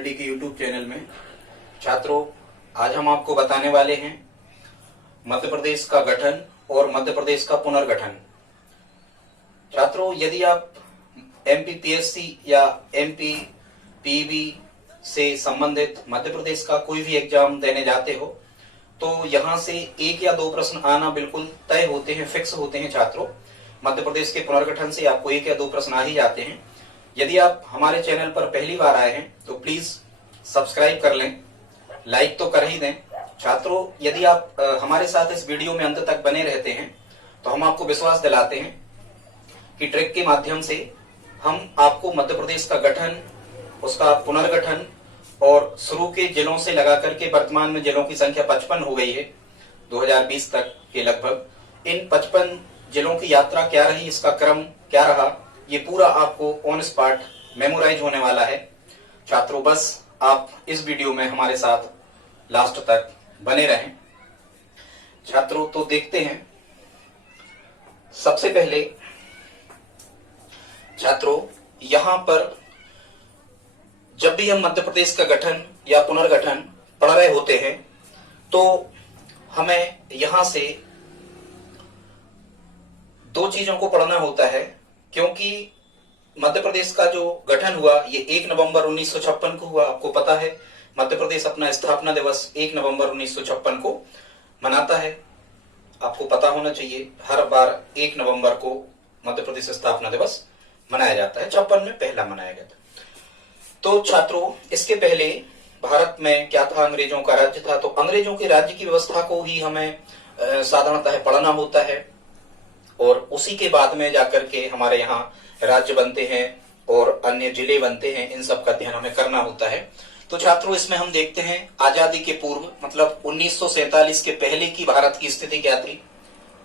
Study के YouTube channel में। छात्रों, आज हम आपको बताने वाले हैं मध्य प्रदेश का गठन और मध्य प्रदेश का पुनर्गठन। छात्रों, यदि आप एमपीपीएससी या एमपीपीबी से संबंधित मध्य प्रदेश का कोई भी एग्जाम देने जाते हो तो यहाँ से एक या दो प्रश्न आना बिल्कुल तय होते हैं, फिक्स होते हैं। छात्रों, मध्य प्रदेश के पुनर्गठन से आपको एक या दो प्रश्न आ ही जाते हैं। यदि आप हमारे चैनल पर पहली बार आए हैं तो प्लीज सब्सक्राइब कर लें, लाइक तो कर ही दें। छात्रों, यदि आप हमारे साथ इस वीडियो में अंत तक बने रहते हैं तो हम आपको विश्वास दिलाते हैं कि ट्रिक के माध्यम से हम आपको मध्य प्रदेश का गठन, उसका पुनर्गठन और शुरू के जिलों से लगा करके वर्तमान में जिलों की संख्या 55 हो गई है 2020 तक के लगभग। इन 55 जिलों की यात्रा क्या रही, इसका क्रम क्या रहा, ये पूरा आपको ऑन स्पॉट मेमोराइज होने वाला है। छात्रों, बस आप इस वीडियो में हमारे साथ लास्ट तक बने रहें। छात्रों, तो देखते हैं। सबसे पहले छात्रों, यहां पर जब भी हम मध्य प्रदेश का गठन या पुनर्गठन पढ़ रहे होते हैं तो हमें यहां से दो चीजों को पढ़ना होता है, क्योंकि मध्य प्रदेश का जो गठन हुआ ये 1 नवंबर 1956 को हुआ। आपको पता है मध्य प्रदेश अपना स्थापना दिवस 1 नवंबर 1956 को मनाता है। आपको पता होना चाहिए, हर बार 1 नवंबर को मध्य प्रदेश स्थापना दिवस मनाया जाता है। 56 में पहला मनाया गया था। तो छात्रों, इसके पहले भारत में क्या था, अंग्रेजों का राज्य था। तो अंग्रेजों के राज्य की व्यवस्था को ही हमें साधारणतः पढ़ना होता है और उसी के बाद में जाकर के हमारे यहाँ राज्य बनते हैं और अन्य जिले बनते हैं। इन सब का ध्यान हमें करना होता है। तो छात्रों, इसमें हम देखते हैं आजादी के पूर्व मतलब 1947 के पहले की भारत की स्थिति क्या थी।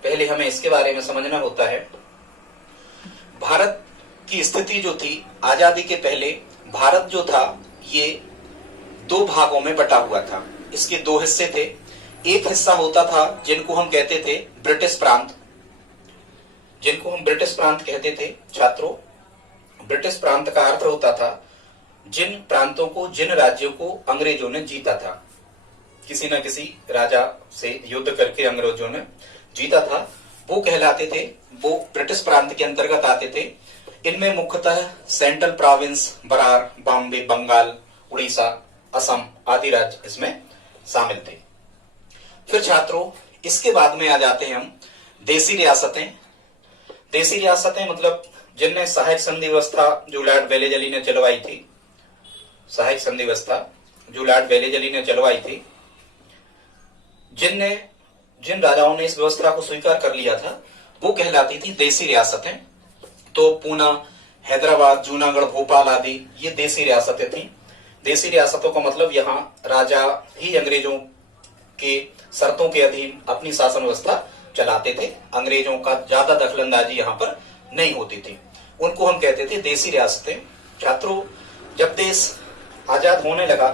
पहले हमें इसके बारे में समझना होता है। भारत की स्थिति जो थी आजादी के पहले, भारत जो था ये दो भागों में बटा हुआ था। इसके दो हिस्से थे। एक हिस्सा होता था जिनको हम कहते थे ब्रिटिश प्रांत, जिनको हम ब्रिटिश प्रांत कहते थे। छात्रों, ब्रिटिश प्रांत का अर्थ होता था जिन प्रांतों को, जिन राज्यों को अंग्रेजों ने जीता था, किसी न किसी राजा से युद्ध करके अंग्रेजों ने जीता था, वो कहलाते थे, वो ब्रिटिश प्रांत के अंतर्गत आते थे। इनमें मुख्यतः सेंट्रल प्रोविंस, बरार, बॉम्बे, बंगाल, उड़ीसा, असम आदि राज्य इसमें शामिल थे। फिर छात्रों, इसके बाद में आ जाते हैं हम देसी रियासतें। देसी रियासतें मतलब जिनने सहायक संधि व्यवस्था जो लॉर्ड वेलेजली ने चलवाई थी, सहायक संधि व्यवस्था जो लॉर्ड वेलेजली ने चलवाई थी, जिन राजाओं ने इस व्यवस्था को स्वीकार कर लिया था वो कहलाती थी देसी रियासतें। तो पूना, हैदराबाद, जूनागढ़, भोपाल आदि ये देसी रियासतें थी। देसी रियासतों का मतलब यहाँ राजा ही अंग्रेजों के शर्तों के अधीन अपनी शासन व्यवस्था चलाते थे। अंग्रेजों का ज्यादा दखलंदाजी यहाँ पर नहीं होती थी। उनको हम कहते थे देसी रियासतें। छात्रों, जब देश आजाद होने लगा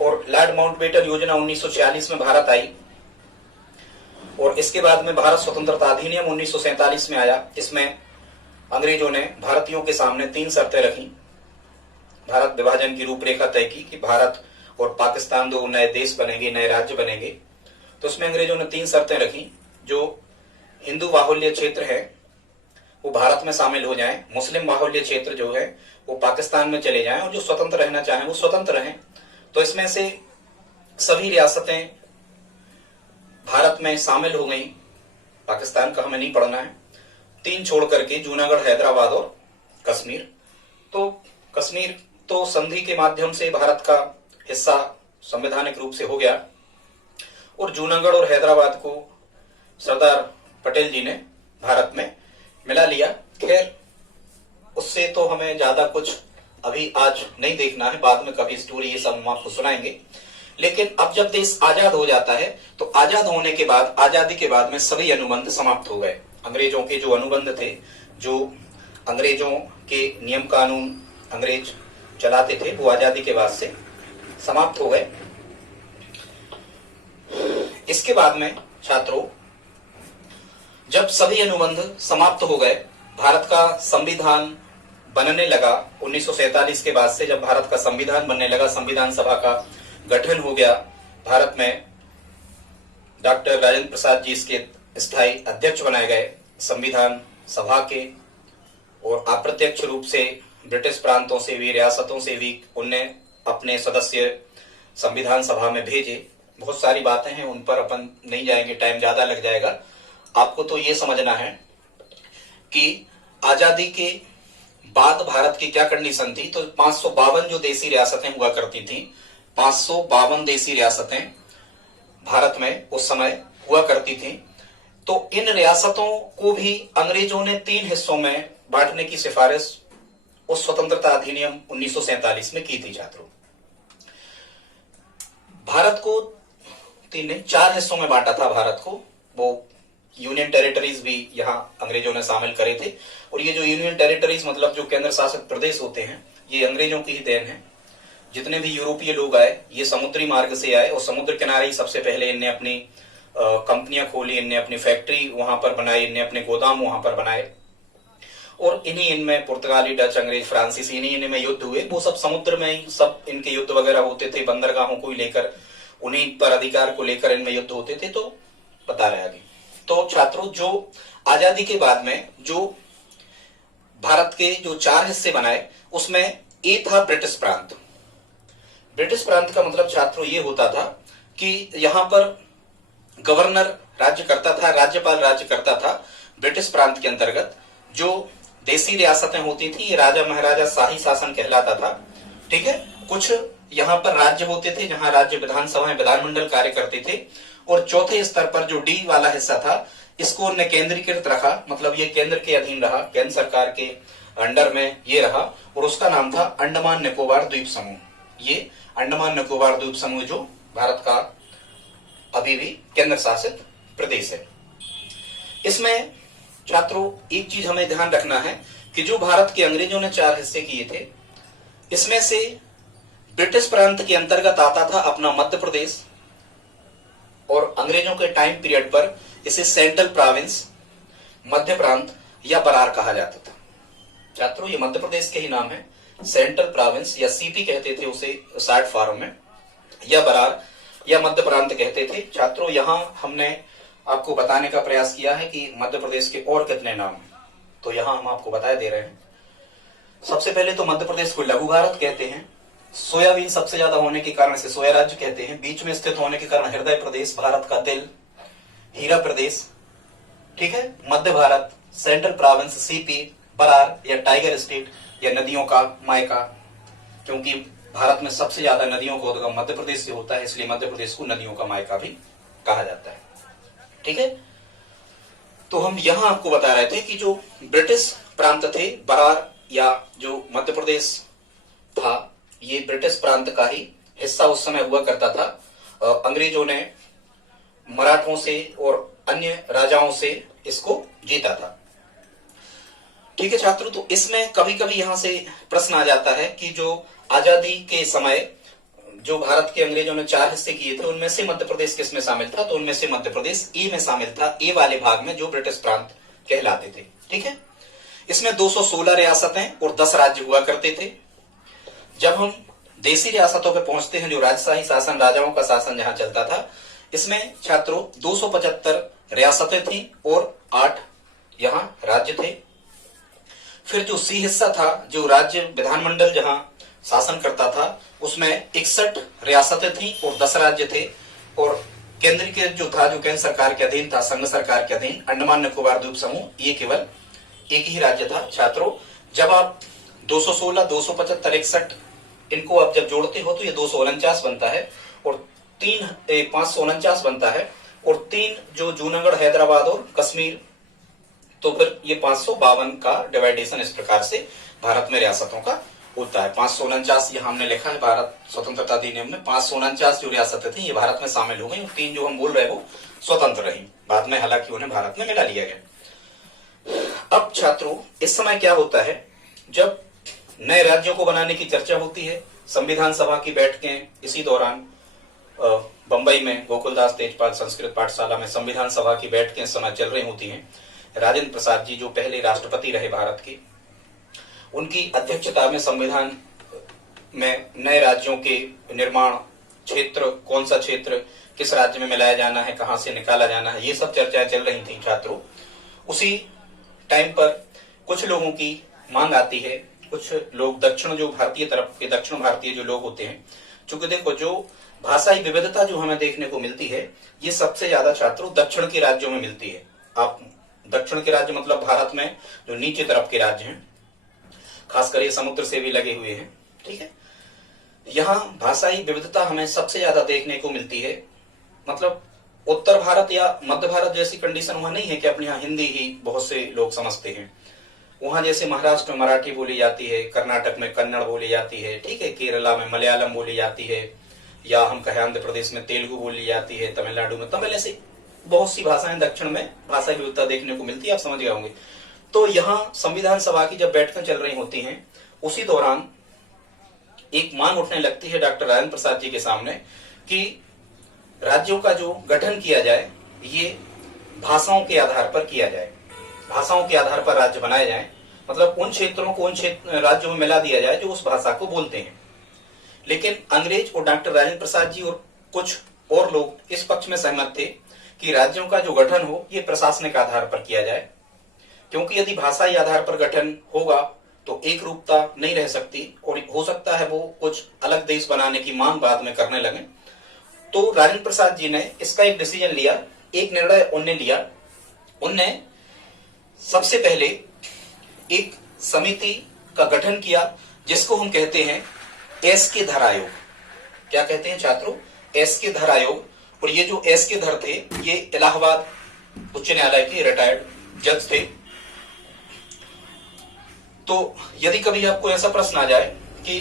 और लॉर्ड माउंटबेटन योजना 1946 में भारत आई और इसके बाद में भारत स्वतंत्रता अधिनियम 1947 में आया। इसमें अंग्रेजों ने भारतीयों के सामने 3 शर्तें रखी। भारत विभाजन की रूपरेखा तय की कि भारत और पाकिस्तान दो नए देश बनेंगे, नए राज्य बनेंगे। तो उसमें अंग्रेजों ने 3 शर्तें रखी। जो हिंदू बाहुल्य क्षेत्र है वो भारत में शामिल हो जाएं, मुस्लिम बाहुल्य क्षेत्र जो है वो पाकिस्तान में चले जाएं और जो स्वतंत्र रहना चाहें वो स्वतंत्र रहें। तो इसमें से सभी रियासतें भारत में शामिल हो गई। पाकिस्तान का हमें नहीं पढ़ना है। 3 छोड़ करके जूनागढ़, हैदराबाद और कश्मीर। तो कश्मीर तो संधि के माध्यम से भारत का हिस्सा संवैधानिक रूप से हो गया और जूनागढ़ और हैदराबाद को सरदार पटेल जी ने भारत में मिला लिया। खैर, उससे तो हमें ज्यादा कुछ अभी आज नहीं देखना है, बाद में कभी स्टोरी ये सब हम आपको सुनाएंगे। लेकिन अब जब देश आजाद हो जाता है तो आजाद होने के बाद, आजादी के बाद में सभी अनुबंध समाप्त हो गए। अंग्रेजों के जो अनुबंध थे, जो अंग्रेजों के नियम कानून अंग्रेज चलाते थे, वो आजादी के बाद से समाप्त हो गए। इसके बाद में छात्रों, जब सभी अनुबंध समाप्त हो गए, भारत का संविधान बनने लगा 1947 के बाद से, जब भारत का संविधान बनने लगा, संविधान सभा का गठन हो गया भारत में, डॉक्टर राजेंद्र प्रसाद जी इसके स्थायी अध्यक्ष बनाए गए संविधान सभा के, और अप्रत्यक्ष रूप से ब्रिटिश प्रांतों से भी, रियासतों से भी उनने अपने सदस्य संविधान सभा में भेजे। बहुत सारी बातें हैं, उन पर अपन नहीं जाएंगे, टाइम ज्यादा लग जाएगा। आपको तो ये समझना है कि आजादी के बाद भारत की क्या कंडीशन थी। तो 552 जो देसी रियासतें हुआ करती थी, 552 देसी रियासतें भारत में उस समय हुआ करती थी। तो इन रियासतों को भी अंग्रेजों ने 3 हिस्सों में बांटने की सिफारिश उस स्वतंत्रता अधिनियम 1947 में की थी छात्रों। भारत को 4 हिस्सों में बांटा था भारत को। वो यूनियन टेरिटरीज भी यहां अंग्रेजों ने शामिल करे थे, और ये जो यूनियन टेरिटरीज मतलब जो केंद्र शासित प्रदेश होते हैं, ये अंग्रेजों की ही देन है। जितने भी यूरोपीय लोग आए ये समुद्री मार्ग से आए, और समुद्र किनारे ही सबसे पहले इनने अपनी कंपनियां खोली, इनने अपनी फैक्ट्री वहां पर बनाई, इनने अपने गोदाम वहां पर बनाए, और इनमें पुर्तगाली, डच, अंग्रेज, फ्रांसीसी इनमें युद्ध हुए। वो सब समुद्र में ही सब इनके युद्ध वगैरह होते थे, बंदरगाहों को लेकर, उन्हीं पर अधिकार को लेकर इनमें युद्ध होते थे। तो बता रहे आगे। तो छात्रों, जो आजादी के बाद में जो भारत के जो 4 हिस्से बनाए, उसमें ए था ब्रिटिश प्रांत। ब्रिटिश प्रांत का मतलब छात्रों ये होता था कि यहां पर गवर्नर राज्य करता था, राज्यपाल राज्य करता था। ब्रिटिश प्रांत के अंतर्गत जो देसी रियासतें होती थी, ये राजा महाराजा शाही शासन कहलाता था। ठीक है, कुछ यहाँ पर राज्य होते थे जहां राज्य विधानसभाएं, विधानमंडल कार्य करते थे, और चौथे स्तर पर जो डी वाला हिस्सा था, इसको उन्होंने केंद्रीकृत रखा, मतलब ये केंद्र के अधीन रहा, केंद्र सरकार के अंडर में ये रहा, और उसका नाम था अंडमान निकोबार द्वीप समूह। ये अंडमान निकोबार द्वीप समूह जो भारत का अभी भी केंद्र शासित प्रदेश है। इसमें छात्रों एक चीज हमें ध्यान रखना है कि जो भारत के अंग्रेजों ने 4 हिस्से किए थे, इसमें से ब्रिटिश प्रांत के अंतर्गत आता था अपना मध्य प्रदेश, और अंग्रेजों के टाइम पीरियड पर इसे सेंट्रल प्रोविंस, मध्य प्रांत या बरार कहा जाता था। छात्रों, ये मध्य प्रदेश के ही नाम है, सेंट्रल प्रोविंस या सीपी कहते थे उसे शॉर्ट फॉर्म में, या बरार या मध्य प्रांत कहते थे। छात्रों, यहां हमने आपको बताने का प्रयास किया है कि मध्य प्रदेश के और कितने नाम हैं, तो यहां हम आपको बता दे रहे हैं। सबसे पहले तो मध्य प्रदेश को लघु भारत कहते हैं। सोयाबीन सबसे ज्यादा होने के कारण से सोया राज्य कहते हैं। बीच में स्थित होने के कारण हृदय प्रदेश, भारत का दिल, हीरा प्रदेश। ठीक है, Madhya Bharat, central province, CP, Berar या टाइगर स्टेट या नदियों का मायका, क्योंकि भारत में सबसे ज्यादा नदियों का उद्गम मध्य प्रदेश से होता है, इसलिए मध्य प्रदेश को नदियों का मायका भी कहा जाता है। ठीक है, तो हम यहां आपको बता रहे थे कि जो ब्रिटिश प्रांत थे, बरार या जो मध्य प्रदेश था, ये ब्रिटिश प्रांत का ही हिस्सा उस समय हुआ करता था। अंग्रेजों ने मराठों से और अन्य राजाओं से इसको जीता था। ठीक है छात्रों, तो इसमें कभी कभी यहां से प्रश्न आ जाता है कि जो आजादी के समय जो भारत के अंग्रेजों ने 4 हिस्से किए थे, उनमें से मध्य प्रदेश किसमें शामिल था, तो उनमें से मध्य प्रदेश ए में शामिल था, ए वाले भाग में जो ब्रिटिश प्रांत कहलाते थे। ठीक है, इसमें 216 रियासतें और 10 राज्य हुआ करते थे। जब हम देसी रियासतों पे पहुंचते हैं, जो राजशाही शासन, राजाओं का शासन जहां चलता था, इसमें छात्रों 275 रियासतें थी और 8 यहां राज्य थे। फिर जो सी हिस्सा था, जो राज्य विधानमंडल जहां शासन करता था, उसमें 61 रियासतें थी और 10 राज्य थे, और केंद्र के जो था, जो केंद्र सरकार के अधीन था, संघ सरकार के अधीन, अंडमान निकोबार द्वीप समूह, ये केवल एक ही राज्य था। छात्रों, जब आप 216, 275, 61 इनको आप जब जोड़ते हो तो ये 249 बनता है, और 549 बनता है, और 3 जो जूनागढ़, हैदराबाद और कश्मीर, तो फिर ये 552 का डिवाइडेशन इस प्रकार से भारत में रियासतों का होता है। 549 ये हमने लिखा है भारत स्वतंत्रता अधिनियम में, 549 जो रियासतें थी ये भारत में शामिल हो गई, 3 जो हम बोल रहे हैं वो स्वतंत्र रही, बाद में हालांकि उन्हें भारत में मिला लिया गया। अब छात्रों, इस समय क्या होता है, जब नए राज्यों को बनाने की चर्चा होती है, संविधान सभा की बैठकें इसी दौरान बंबई में गोकुलदास तेजपाल संस्कृत पाठशाला में संविधान सभा की बैठकें इस समय चल रही होती हैं। राजेंद्र प्रसाद जी जो पहले राष्ट्रपति रहे भारत के, उनकी अध्यक्षता में संविधान में नए राज्यों के निर्माण, क्षेत्र, कौन सा क्षेत्र किस राज्य में मिलाया जाना है, कहां से निकाला जाना है, ये सब चर्चाएं चल रही थी छात्रों। उसी टाइम पर कुछ लोगों की मांग आती है, कुछ लोग दक्षिण जो भारतीय तरफ के दक्षिण भारतीय जो लोग होते हैं, चूंकि देखो जो भाषाई विविधता जो हमें देखने को मिलती है ये सबसे ज्यादा छात्रों दक्षिण के राज्यों में मिलती है। आप दक्षिण के राज्य मतलब भारत में जो नीचे तरफ के राज्य हैं, खासकर ये समुद्र से भी लगे हुए हैं, ठीक है, यहाँ भाषाई विविधता हमें सबसे ज्यादा देखने को मिलती है। मतलब उत्तर भारत या मध्य भारत जैसी कंडीशन वहां नहीं है कि अपने यहाँ हिंदी ही बहुत से लोग समझते हैं। वहां जैसे महाराष्ट्र में मराठी बोली जाती है, कर्नाटक में कन्नड़ बोली जाती है, ठीक है, केरला में मलयालम बोली जाती है, या हम कहें आंध्र प्रदेश में तेलुगु बोली जाती है, तमिलनाडु में तमिल, ऐसे बहुत सी भाषाएं दक्षिण में भाषा विविधता देखने को मिलती है, आप समझ गए होंगे। तो यहाँ संविधान सभा की जब बैठकें चल रही होती हैं, उसी दौरान एक मांग उठने लगती है डॉक्टर राजेंद्र प्रसाद जी के सामने कि राज्यों का जो गठन किया जाए ये भाषाओं के आधार पर किया जाए, भाषाओं के आधार पर राज्य बनाए जाए, मतलब उन क्षेत्रों को उन राज्यों में मिला दिया जाए जो उस भाषा को बोलते हैं। लेकिन अंग्रेज और डॉक्टर राजेंद्र प्रसाद जी और कुछ और लोग इस पक्ष में सहमत थे कि राज्यों का जो गठन हो ये प्रशासनिक आधार पर किया जाए, क्योंकि यदि भाषाई आधार पर गठन होगा तो एक रूपता नहीं रह सकती और हो सकता है वो कुछ अलग देश बनाने की मांग बाद में करने लगे। तो राजेंद्र प्रसाद जी ने इसका एक डिसीजन लिया, एक निर्णय उनने लिया। उनने सबसे पहले एक समिति का गठन किया जिसको हम कहते हैं एस के धर आयोग। क्या कहते हैं छात्रों? एस के धर आयोग। और ये जो एस के धर थे ये इलाहाबाद उच्च न्यायालय के रिटायर्ड जज थे। तो यदि कभी आपको ऐसा प्रश्न आ जाए कि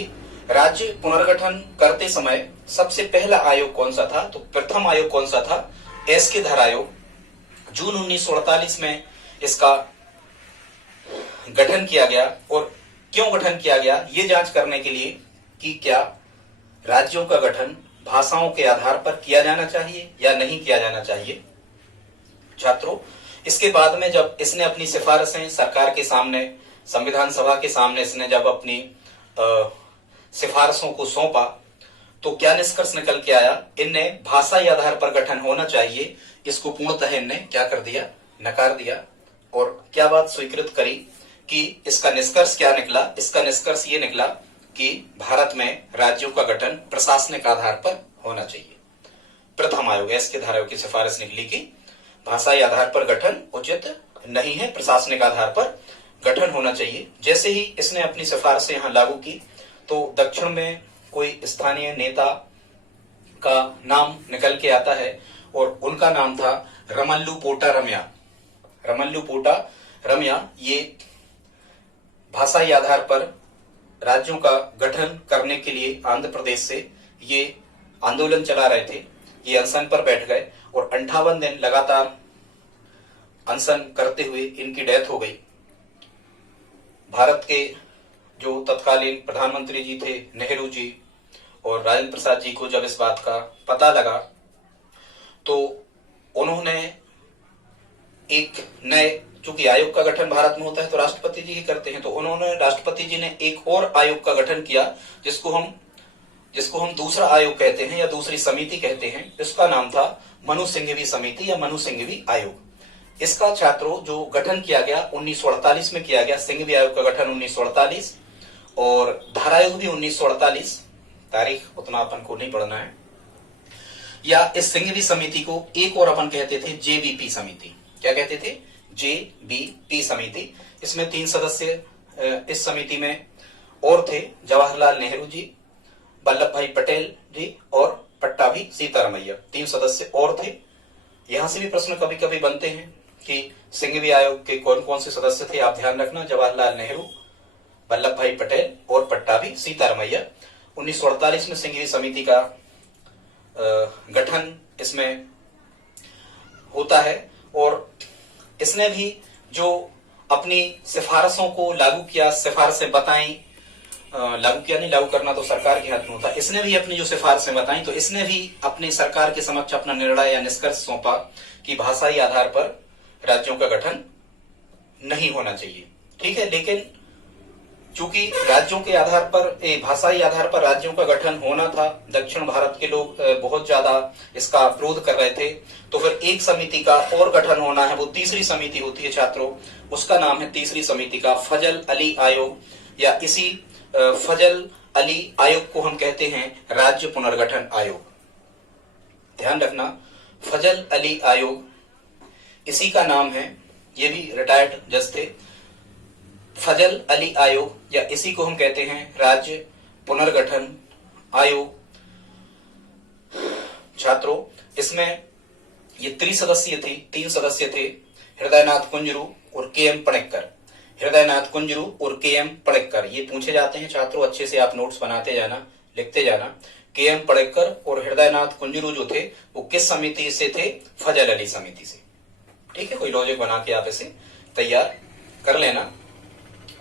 राज्य पुनर्गठन करते समय सबसे पहला आयोग कौन सा था, तो प्रथम आयोग कौन सा था? एस के धर आयोग। जून 1948 में इसका गठन किया गया। और क्यों गठन किया गया? ये जांच करने के लिए कि क्या राज्यों का गठन भाषाओं के आधार पर किया जाना चाहिए या नहीं किया जाना चाहिए। छात्रों, इसके बाद में जब इसने अपनी सिफारिशें सरकार के सामने, संविधान सभा के सामने इसने जब अपनी सिफारिशों को सौंपा तो क्या निष्कर्ष निकल के आया? इनने भाषाई आधार पर गठन होना चाहिए, इसको पूर्णतः इनने क्या कर दिया? नकार दिया। और क्या बात स्वीकृत करी कि इसका निष्कर्ष क्या निकला? इसका निष्कर्ष ये निकला कि भारत में राज्यों का गठन प्रशासनिक आधार पर होना चाहिए। प्रथम आयोग एस के धर आयोग की सिफारिश निकली कि भाषाई आधार पर गठन उचित नहीं है, प्रशासनिक आधार पर गठन होना चाहिए। जैसे ही इसने अपनी सिफारिशें यहां लागू की तो दक्षिण में कोई स्थानीय नेता का नाम निकल के आता है और उनका नाम था रमल्लू पोटा रमया। रमल्लू पोटा रमया ये भाषाई आधार पर राज्यों का गठन करने के लिए आंध्र प्रदेश से ये आंदोलन चला रहे थे। ये अनशन पर बैठ गए और 58 दिन लगातार अनशन करते हुए इनकी डेथ हो गई। भारत के जो तत्कालीन प्रधानमंत्री जी थे नेहरू जी और राजेंद्र प्रसाद जी को जब इस बात का पता लगा तो उन्होंने एक नए, चूंकि आयोग का गठन भारत में होता है तो राष्ट्रपति जी ही करते हैं, तो उन्होंने, राष्ट्रपति जी ने एक और आयोग का गठन किया जिसको हम दूसरा आयोग कहते हैं या दूसरी समिति कहते हैं। इसका नाम था मनु सिंघवी समिति या मनु सिंघवी आयोग। इसका छात्रों जो गठन किया गया 1948 में किया गया। सिंघवी आयोग का गठन 1948 और धर आयोग भी 1948। तारीख उतना अपन को नहीं पढ़ना है। या इस सिंघवी समिति को एक और अपन कहते थे जेबीपी समिति। क्या कहते थे? जेबीपी समिति। इसमें 3 सदस्य इस समिति में और थे, जवाहरलाल नेहरू जी, वल्लभ भाई पटेल जी और पट्टाभी सीतारामैया। 3 सदस्य और थे। यहां से भी प्रश्न कभी कभी बनते हैं कि सिंघवी आयोग के कौन कौन से सदस्य थे। आप ध्यान रखना, जवाहरलाल नेहरू, वल्लभ भाई पटेल और पट्टाभी सीतारामैया। 1948 में सिंघवी समिति का गठन इसमें होता है और इसने भी जो अपनी सिफारिशों को लागू किया, सिफारिशें बताई, लागू करना तो सरकार के हाथ में होता है। इसने भी अपनी जो सिफारिशें बताई तो इसने भी अपनी सरकार के समक्ष अपना निर्णय या निष्कर्ष सौंपा कि भाषाई आधार पर राज्यों का गठन नहीं होना चाहिए। ठीक है, लेकिन चूंकि राज्यों के आधार पर भाषाई आधार पर राज्यों का गठन होना था, दक्षिण भारत के लोग बहुत ज्यादा इसका विरोध कर रहे थे, तो फिर एक समिति का और गठन होना है, वो तीसरी समिति होती है छात्रों, उसका नाम है तीसरी समिति का फजल अली आयोग, या इसी फजल अली आयोग को हम कहते हैं राज्य पुनर्गठन आयोग। ध्यान रखना, फजल अली आयोग इसी का नाम है, ये भी रिटायर्ड जज थे। फजल अली आयोग या इसी को हम कहते हैं राज्य पुनर्गठन आयोग। छात्रों, इसमें ये त्रिसदस्यीय थी, 3 सदस्य थे, हृदयनाथ कुंजरू और के.एम. पणक्कर। हृदयनाथ कुंजरू और के.एम. पणक्कर ये पूछे जाते हैं छात्रों, अच्छे से आप नोट्स बनाते जाना, लिखते जाना। के.एम. पणक्कर और हृदयनाथ कुंजरू जो थे वो किस समिति से थे? फजल अली समिति से। ठीक है, कोई लॉजिक बना के आप इसे तैयार कर लेना।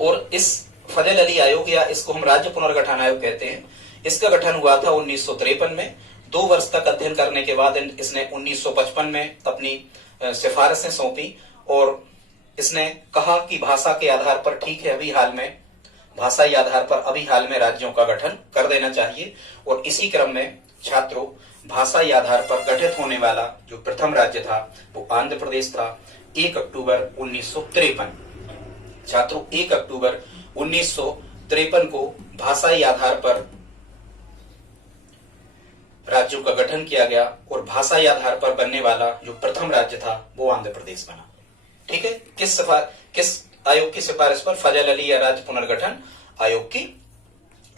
और इस फजल अली आयोग या इसको हम राज्य पुनर्गठन आयोग कहते हैं, इसका गठन हुआ था 1953 में। 2 वर्ष तक अध्ययन करने के बाद इसने 1955 में अपनी सिफारिशें सौंपी और इसने कहा कि भाषा के आधार पर ठीक है, अभी हाल में भाषाई आधार पर अभी हाल में राज्यों का गठन कर देना चाहिए। और इसी क्रम में छात्रों, भाषाई आधार पर गठित होने वाला जो प्रथम राज्य था वो आंध्र प्रदेश था। 1 अक्टूबर 1953 छात्रों, 1 अक्टूबर 1953 को भाषाई आधार पर राज्यों का गठन किया गया और भाषाई आधार पर बनने वाला जो प्रथम राज्य था वो आंध्र प्रदेश बना। ठीक है, किस आयोग की सिफारिश पर? फजल अली या राज्य पुनर्गठन आयोग की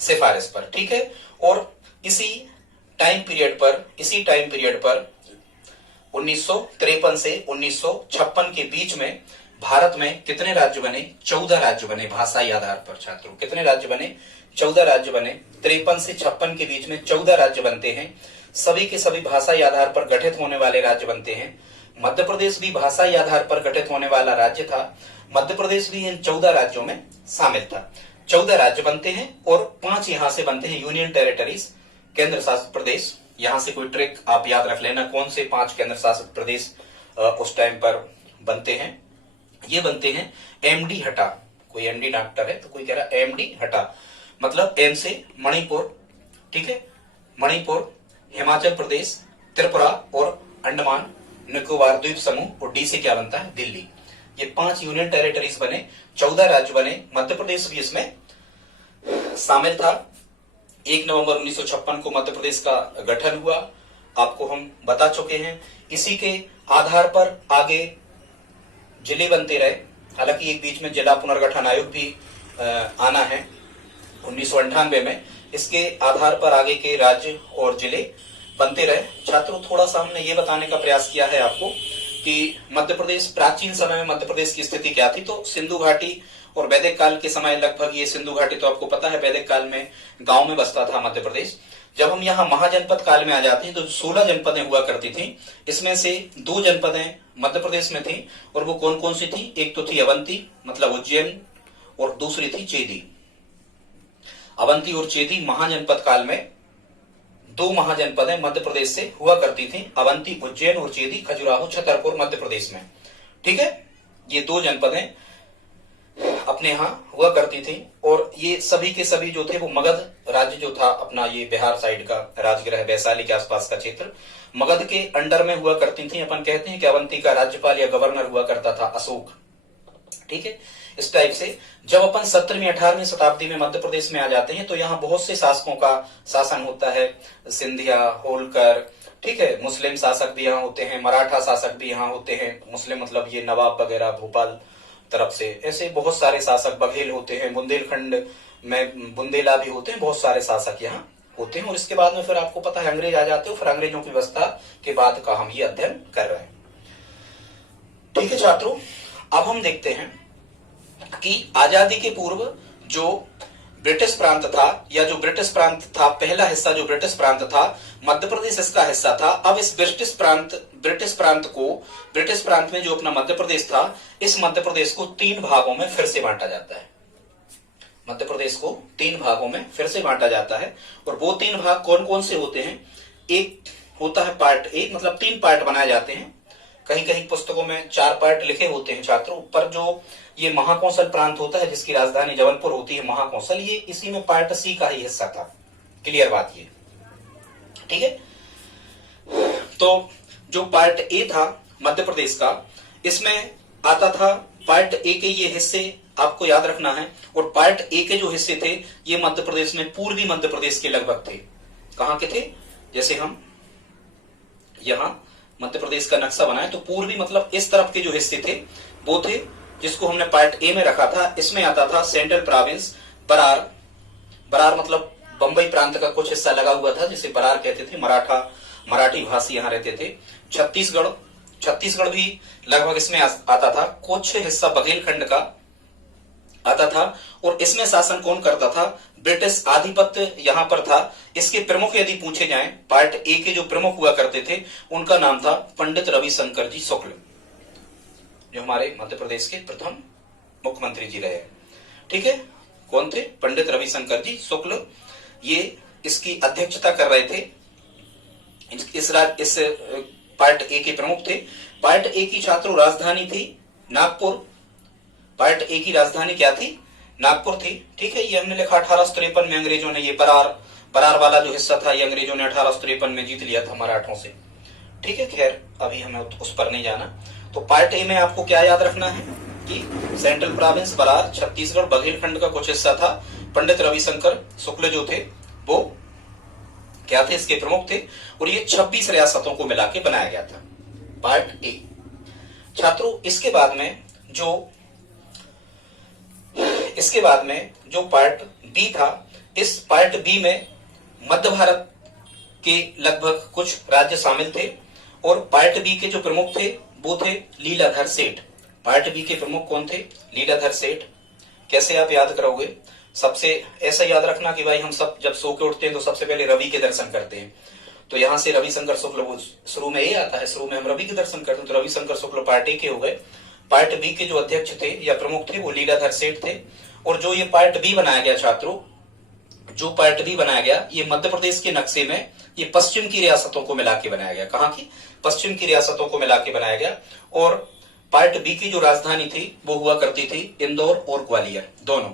सिफारिश पर। ठीक है, और इसी टाइम पीरियड पर 1953 से 1956 के बीच में भारत में कितने राज्य बने? 14 राज्य बने भाषाई आधार पर। छात्रों, कितने राज्य बने? 14 राज्य बने। 53 से 56 के बीच में 14 राज्य बनते हैं, सभी के सभी भाषाई आधार पर गठित होने वाले राज्य बनते हैं। मध्य प्रदेश भी भाषाई आधार पर गठित होने वाला राज्य था। मध्य प्रदेश भी इन 14 राज्यों में शामिल था। 14 राज्य बनते हैं और 5 यहां से बनते हैं यूनियन टेरिटरीज, केंद्र शासित प्रदेश। यहां से कोई ट्रिक आप याद रख लेना, कौन से 5 केंद्र शासित प्रदेश उस टाइम पर बनते हैं। ये बनते हैं एमडी हटा। कोई एमडी डॉक्टर है तो कोई कह रहा है एमडी हटा, मतलब एम से मणिपुर। ठीक है, मणिपुर, हिमाचल प्रदेश, त्रिपुरा और अंडमान निकोबार द्वीप समूह, और डी से क्या बनता है? दिल्ली। ये 5 यूनियन टेरिटरीज बने, 14 राज्य बने। मध्य प्रदेश भी इसमें शामिल था। 1 नवंबर 1956 को मध्य प्रदेश का गठन हुआ, आपको हम बता चुके हैं। इसी के आधार पर आगे जिले बनते रहे, हालांकि एक बीच में जिला पुनर्गठन आयोग भी आना है 1998 में। इसके आधार पर आगे के राज्य और जिले बनते रहे। छात्रों, थोड़ा सा हमने ये बताने का प्रयास किया है आपको कि मध्य प्रदेश, प्राचीन समय में मध्य प्रदेश की स्थिति क्या थी। तो सिंधु घाटी और वैदिक काल के समय लगभग, ये सिंधु घाटी तो आपको पता है वैदिक काल में गांव में बसता था मध्य प्रदेश। जब हम यहाँ महाजनपद काल में आ जाते हैं तो 16 जनपदें हुआ करती थी, इसमें से 2 जनपदें मध्य प्रदेश में थी, और वो कौन कौन सी थी? एक तो थी अवंती मतलब उज्जैन, और दूसरी थी चेदी। अवंती और चेदी महाजनपद काल में 2 महाजनपदें मध्य प्रदेश से हुआ करती थी, अवंती उज्जैन और चेदी खजुराहो छतरपुर मध्य प्रदेश में। ठीक है, ये 2 जनपदें अपने यहाँ हुआ करती थी, और ये सभी के सभी जो थे वो मगध राज्य जो था अपना, ये बिहार साइड का राजगृह वैशाली के आसपास का क्षेत्र, मगध के अंडर में हुआ करती थी। अपन कहते हैं कि अवंती का राज्यपाल या गवर्नर हुआ करता था अशोक। ठीक है, इस टाइप से जब अपन 17वीं 18वीं शताब्दी में मध्य प्रदेश में आ जाते हैं तो यहाँ बहुत से शासकों का शासन होता है। सिंधिया, होलकर, ठीक है, मुस्लिम शासक भी यहाँ होते हैं, मराठा शासक भी यहाँ होते हैं। मुस्लिम मतलब ये नवाब वगैरह भोपाल तरफ से, ऐसे बहुत सारे शासक, बघेल होते हैं, बुंदेलखंड में बुंदेला भी होते हैं, बहुत सारे शासक यहाँ होते हैं। और इसके बाद में फिर आपको पता है अंग्रेज आ जाते हो, फिर अंग्रेजों की व्यवस्था के बाद का हम ये अध्ययन कर रहे हैं। ठीक है छात्रों, अब हम देखते हैं कि आजादी के पूर्व जो ब्रिटिश प्रांत था, या जो ब्रिटिश प्रांत था, पहला हिस्सा जो ब्रिटिश प्रांत था, मध्य प्रदेश इसका हिस्सा था। अब इस ब्रिटिश प्रांत में जो अपना मध्य प्रदेश था, इस मध्य प्रदेश को 3 भागों में फिर से बांटा जाता है। मध्य प्रदेश को 3 भागों में फिर से बांटा जाता है, और वो 3 भाग कौन कौन से होते हैं? एक होता है पार्ट ए, मतलब 3 पार्ट बनाए जाते हैं। कहीं कहीं पुस्तकों में 4 पार्ट लिखे होते हैं छात्रों, पर जो ये महाकौशल प्रांत होता है जिसकी राजधानी जबलपुर होती है महाकौशल, ये इसी में पार्ट सी का ही हिस्सा था। क्लियर बात ये, ठीक है। तो जो पार्ट ए था मध्य प्रदेश का, इसमें आता था पार्ट ए के ये हिस्से आपको याद रखना है, और पार्ट ए के जो हिस्से थे ये मध्य प्रदेश में पूर्वी मध्य प्रदेश के लगभग थे। कहां के थे, जैसे हम यहां मध्य प्रदेश का नक्शा बनाए तो पूर्वी मतलब इस तरफ के जो हिस्से थे वो थे, जिसको हमने पार्ट ए में रखा था। इसमें आता था सेंट्रल प्रोविंस, बरार, बरार मतलब बंबई प्रांत का कुछ हिस्सा लगा हुआ था जिसे बरार कहते थे, मराठी भाषी यहां रहते थे। छत्तीसगढ़, छत्तीसगढ़ भी लगभग इसमें आता था, कुछ हिस्सा बघेलखंड का आता था। और इसमें शासन कौन करता था, ब्रिटिश आधिपत्य यहां पर था। इसके प्रमुख यदि पूछे जाएं, पार्ट ए के जो प्रमुख हुआ करते थे उनका नाम था पंडित रविशंकर जी शुक्ल, जो हमारे मध्य प्रदेश के प्रथम मुख्यमंत्री जी रहे। ठीक है, कौन थे, पंडित रविशंकर जी शुक्ल, ये इसकी अध्यक्षता कर रहे थे। इस पार्ट ए के प्रमुख थे। पार्ट ए की छात्रों राजधानी थी नागपुर। पार्ट ए की राजधानी क्या थी, नागपुर थी। ठीक है, ये हमने लिखा 1853 में अंग्रेजों ने ये बरार वाला जो हिस्सा था ये अंग्रेजों ने 1853 में जीत लिया था मराठों से। ठीक है, खैर अभी हमें उस पर नहीं जाना। तो पार्ट ए में आपको क्या याद रखना है कि सेंट्रल प्रोविंस बरार, छत्तीसगढ़, बघेलखंड का कुछ हिस्सा था। पंडित रविशंकर शुक्ल जो थे वो क्या थे, इसके प्रमुख थे। और ये 26 रियासतों को मिला के बनाया गया था पार्ट ए। छात्रों इसके बाद में जो पार्ट बी था, इस पार्ट बी में मध्य भारत के लगभग कुछ राज्य शामिल थे। और पार्ट बी के जो प्रमुख थे वो थे लीलाधर सेठ। पार्ट बी के प्रमुख कौन थे, लीलाधर सेठ। कैसे आप याद करोगे, सबसे ऐसा याद रखना कि भाई हम सब जब सो के उठते हैं तो सबसे पहले रवि के दर्शन करते हैं। तो यहां से रविशंकर शुक्ल शुरू में ये आता है, शुरू में हम रवि के दर्शन करते हैं। तो रविशंकर शुक्ल पार्ट ए के हो गए। पार्ट बी के जो अध्यक्ष थे या प्रमुख थे वो लीलाधर सेठ थे। और जो ये पार्ट बी बनाया गया छात्रों, जो पार्ट बी बनाया गया ये मध्य प्रदेश के नक्शे में ये पश्चिम की रियासतों को मिला के बनाया गया। कहां की, पश्चिम की रियासतों को मिला के बनाया गया। और पार्ट बी की जो राजधानी थी वो हुआ करती थी इंदौर और ग्वालियर दोनों,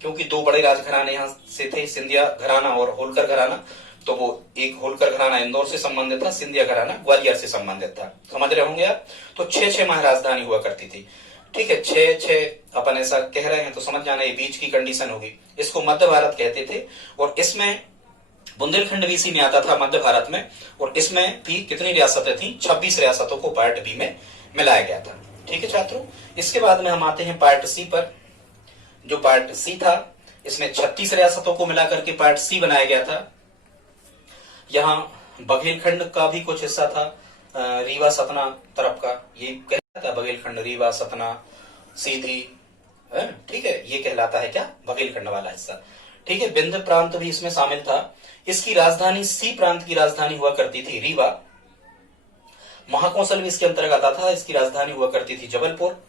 क्योंकि दो बड़े राजघराने यहां से थे, सिंधिया घराना और होलकर घराना। तो वो एक होलकर घराना इंदौर से संबंधित था, सिंधिया घराना ग्वालियर से संबंधित था। समझ रहे होंगे आप। तो 6 महाराजधानी हुआ करती थी। ठीक है, 6 अपन ऐसा कह रहे हैं तो समझ जाना ये बीच की कंडीशन होगी। इसको मध्य भारत कहते थे। और इसमें बुंदेलखंड भी इसी में आता था मध्य भारत में। और इसमें भी कितनी रियासतें थी, 26 रियासतों को पार्ट बी में मिलाया गया था। ठीक है छात्रों, इसके बाद में हम आते हैं पार्ट सी पर। जो पार्ट सी था इसमें 36 रियासतों को मिलाकर के पार्ट सी बनाया गया था। यहाँ बघेलखंड का भी कुछ हिस्सा था, रीवा सतना तरफ का, ये कहलाता है बघेलखंड, रीवा सतना सीधी, ठीक है, ये कहलाता है क्या, बघेलखंड वाला हिस्सा। ठीक है, विंध्य प्रांत भी इसमें शामिल था। इसकी राजधानी, सी प्रांत की राजधानी हुआ करती थी रीवा। महाकौशल भी इसके अंतर्गत आता था, इसकी राजधानी हुआ करती थी जबलपुर।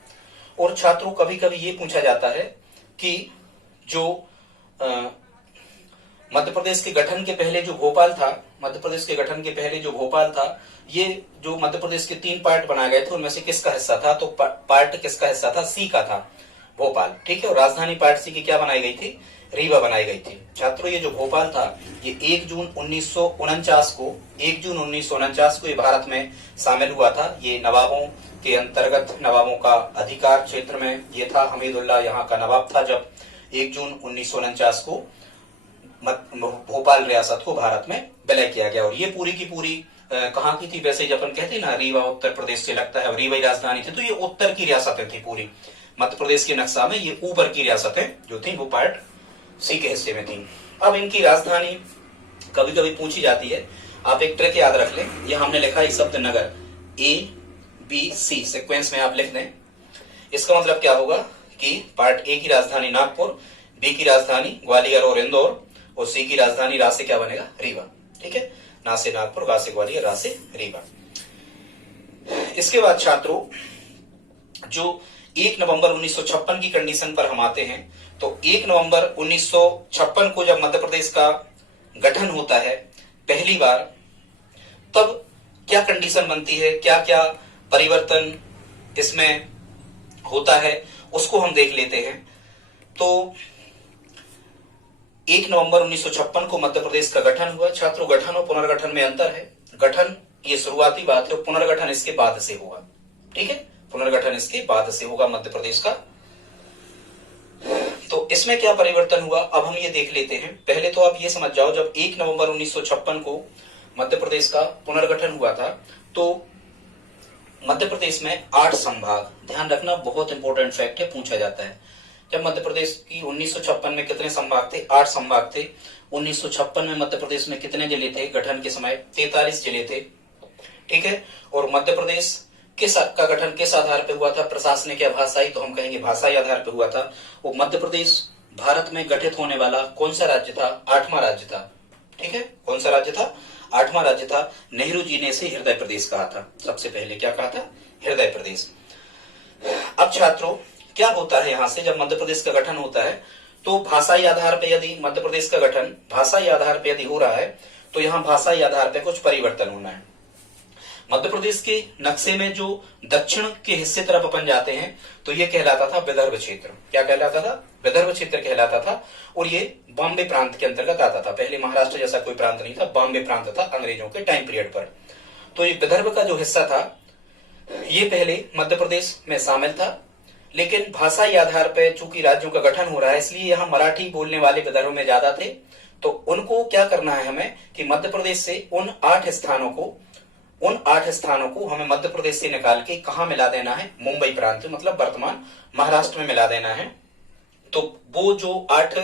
और छात्रों कभी कभी ये पूछा जाता है कि जो मध्य प्रदेश के गठन के पहले जो भोपाल था, मध्य प्रदेश के गठन के पहले जो भोपाल था, ये जो मध्य प्रदेश के 3 पार्ट बनाए गए थे उनमें से किसका हिस्सा था, तो पार्ट किसका हिस्सा था, सी का था, भोपाल। ठीक है, और राजधानी पार्ट सी की क्या बनाई गई थी, रीवा बनाई गई थी। छात्रों ये जो भोपाल था ये 1 जून 1949 को ये भारत में शामिल हुआ था। ये नवाबों के अंतर्गत, नवाबों का अधिकार क्षेत्र में ये था। हमीदुल्लाह यहाँ का नवाब था जब 1 जून 1949 को भोपाल रियासत को भारत में विलय किया गया। और ये पूरी की पूरी कहाँ की थी, वैसे जब अपन कहते ना रीवा उत्तर प्रदेश से लगता है, रीवा राजधानी थी, तो ये उत्तर की रियासतें थी पूरी मध्य प्रदेश के नक्शा में। ये ऊपर की रियासतें जो थी वो पार्ट सी के हिस्से में थी। अब इनकी राजधानी कभी कभी पूछी जाती है, आप एक ट्रिक याद रख लें। ये हमने लिखा है शब्द नगर, ABC सीक्वेंस में आप लिख दें। इसका मतलब क्या होगा कि पार्ट ए की राजधानी नागपुर, बी की राजधानी ग्वालियर और इंदौर, और सी की राजधानी रा से क्या बनेगा, रीवा। ठीक है, ना से नागपुर, वा से ग्वालियर, रा से रीवा। इसके बाद छात्रों जो 1 नवंबर 1956 की कंडीशन पर हम आते हैं। तो 1 नवंबर 1956 को जब मध्य प्रदेश का गठन होता है पहली बार, तब क्या कंडीशन बनती है, क्या क्या परिवर्तन इसमें होता है उसको हम देख लेते हैं। तो 1 नवंबर 1956 को मध्य प्रदेश का गठन हुआ। छात्रों, गठन और पुनर्गठन में अंतर है। गठन ये शुरुआती बात है, पुनर्गठन इसके बाद से होगा। ठीक है, पुनर्गठन इसके बाद से होगा मध्य प्रदेश का। तो इसमें क्या परिवर्तन हुआ अब हम ये देख लेते हैं। पहले तो आप ये समझ जाओ, जब 1 नवंबर 1956 को मध्य प्रदेश का पुनर्गठन हुआ था तो मध्य प्रदेश में 8 संभाग, ध्यान रखना बहुत इंपॉर्टेंट फैक्ट है, पूछा जाता है। जब मध्य प्रदेश की 1956 में कितने संभाग थे? 8 संभाग थे। 1956 में मध्य प्रदेश में कितने जिले थे गठन के समय? 43 जिले थे। ठीक है, और मध्य प्रदेश का गठन किस आधार पे हुआ था? प्रशासनिक या भाषाई? तो हम कहेंगे भाषाई आधार पे हुआ था। वो मध्य प्रदेश भारत में गठित होने वाला कौन सा राज्य था? 8वां राज्य था। ठीक है, कौन सा राज्य था? 8वां राज्य था। नेहरू जी ने इसे हृदय प्रदेश कहा था। सबसे पहले क्या कहा था? हृदय प्रदेश। अब छात्रों, क्या होता है यहां से जब मध्य प्रदेश का गठन होता है तो भाषाई आधार पे यदि मध्य प्रदेश का गठन भाषाई आधार पे यदि हो रहा है तो यहाँ भाषाई आधार पे कुछ परिवर्तन होना है। मध्य प्रदेश के नक्शे में जो दक्षिण के हिस्से तरफ अपन जाते हैं तो ये कहलाता था विदर्भ क्षेत्र। क्या कहलाता था? विदर्भ क्षेत्र कहलाता था। और ये बॉम्बे प्रांत के अंतर्गत आता था। पहले महाराष्ट्र जैसा कोई प्रांत नहीं था, बॉम्बे प्रांत था अंग्रेजों के टाइम पीरियड पर। तो ये विदर्भ का जो हिस्सा था ये पहले मध्य प्रदेश में शामिल था, लेकिन भाषाई आधार पर चूंकि राज्यों का गठन हो रहा है इसलिए यहाँ मराठी बोलने वाले विदर्भ में ज्यादा थे। तो उनको क्या करना है हमें कि मध्य प्रदेश से उन 8 स्थानों को हमें मध्य प्रदेश से निकाल के कहा मिला देना है? मुंबई प्रांत, मतलब वर्तमान महाराष्ट्र में मिला देना है। तो वो जो 8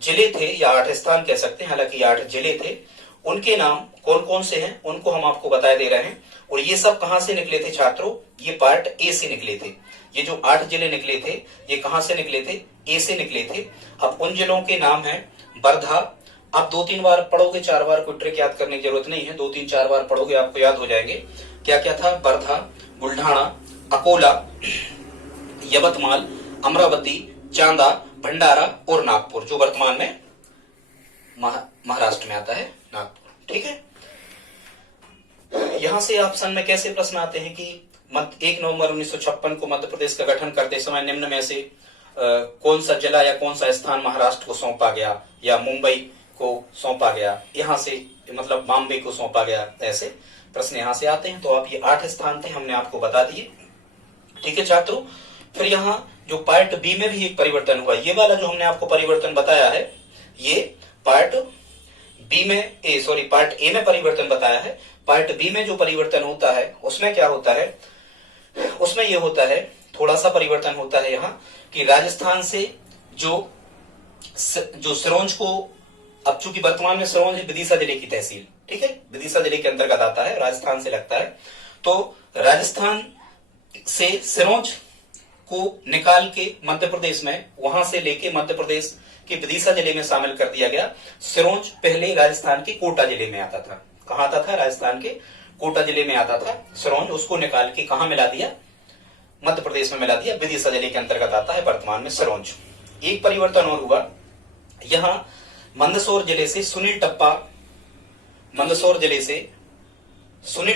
जिले थे या 8 स्थान कह सकते हैं, हालांकि 8 जिले थे, उनके नाम कौन कौन से हैं उनको हम आपको बता दे रहे हैं। और ये सब कहां से निकले थे छात्रों? ये पार्ट ए से निकले थे। ये जो 8 जिले निकले थे ये कहां से निकले थे? ए से निकले थे। अब उन जिलों के नाम है वर्धा। आप 2-3 बार पढ़ोगे, 4 बार कोई ट्रिक याद करने की जरूरत नहीं है, 2-3-4 बार पढ़ोगे आपको याद हो जाएंगे। क्या क्या था? वर्धा, बुल्ढाना, अकोला, यवतमाल, अमरावती, चांदा, भंडारा और नागपुर, जो वर्तमान में महाराष्ट्र में आता है, नागपुर। ठीक है, यहां से ऑप्शन में कैसे प्रश्न आते हैं कि 1 नवंबर 1956 को मध्य प्रदेश का गठन करते समय निम्न में से कौन सा जिला या कौन सा स्थान महाराष्ट्र को सौंपा गया या मुंबई को सौंपा गया, यहां से मतलब बॉम्बे को सौंपा गया, ऐसे प्रश्न यहां से आते हैं। तो आप ये 8 स्थान थे, हमने आपको बता दिए। ठीक है छात्रों, फिर यहाँ जो पार्ट बी में भी एक परिवर्तन हुआ। ये वाला जो हमने आपको परिवर्तन बताया है ये पार्ट ए में परिवर्तन बताया है। पार्ट बी में जो परिवर्तन होता है उसमें क्या होता है? उसमें ये होता है, थोड़ा सा परिवर्तन होता है यहाँ कि राजस्थान से जो सिरोंज को, अब चूंकि वर्तमान में सिरोंज है विदिशा जिले की तहसील, ठीक है, विदिशा जिले के अंतर्गत आता है, राजस्थान से लगता है। तो राजस्थान से सिरोंज को निकाल के मध्य प्रदेश में, वहां से लेके मध्य प्रदेश के विदिशा जिले में शामिल कर दिया गया। सिरोंज पहले राजस्थान के कोटा जिले में आता था। कहां आता था? राजस्थान के कोटा जिले में आता था सिरोंज। उसको निकाल के कहां मिला दिया? मध्य प्रदेश में मिला दिया, विदिशा जिले के अंतर्गत आता है वर्तमान में सिरोंज। एक परिवर्तन और हुआ, यहां मंदसौर जिले से सुनील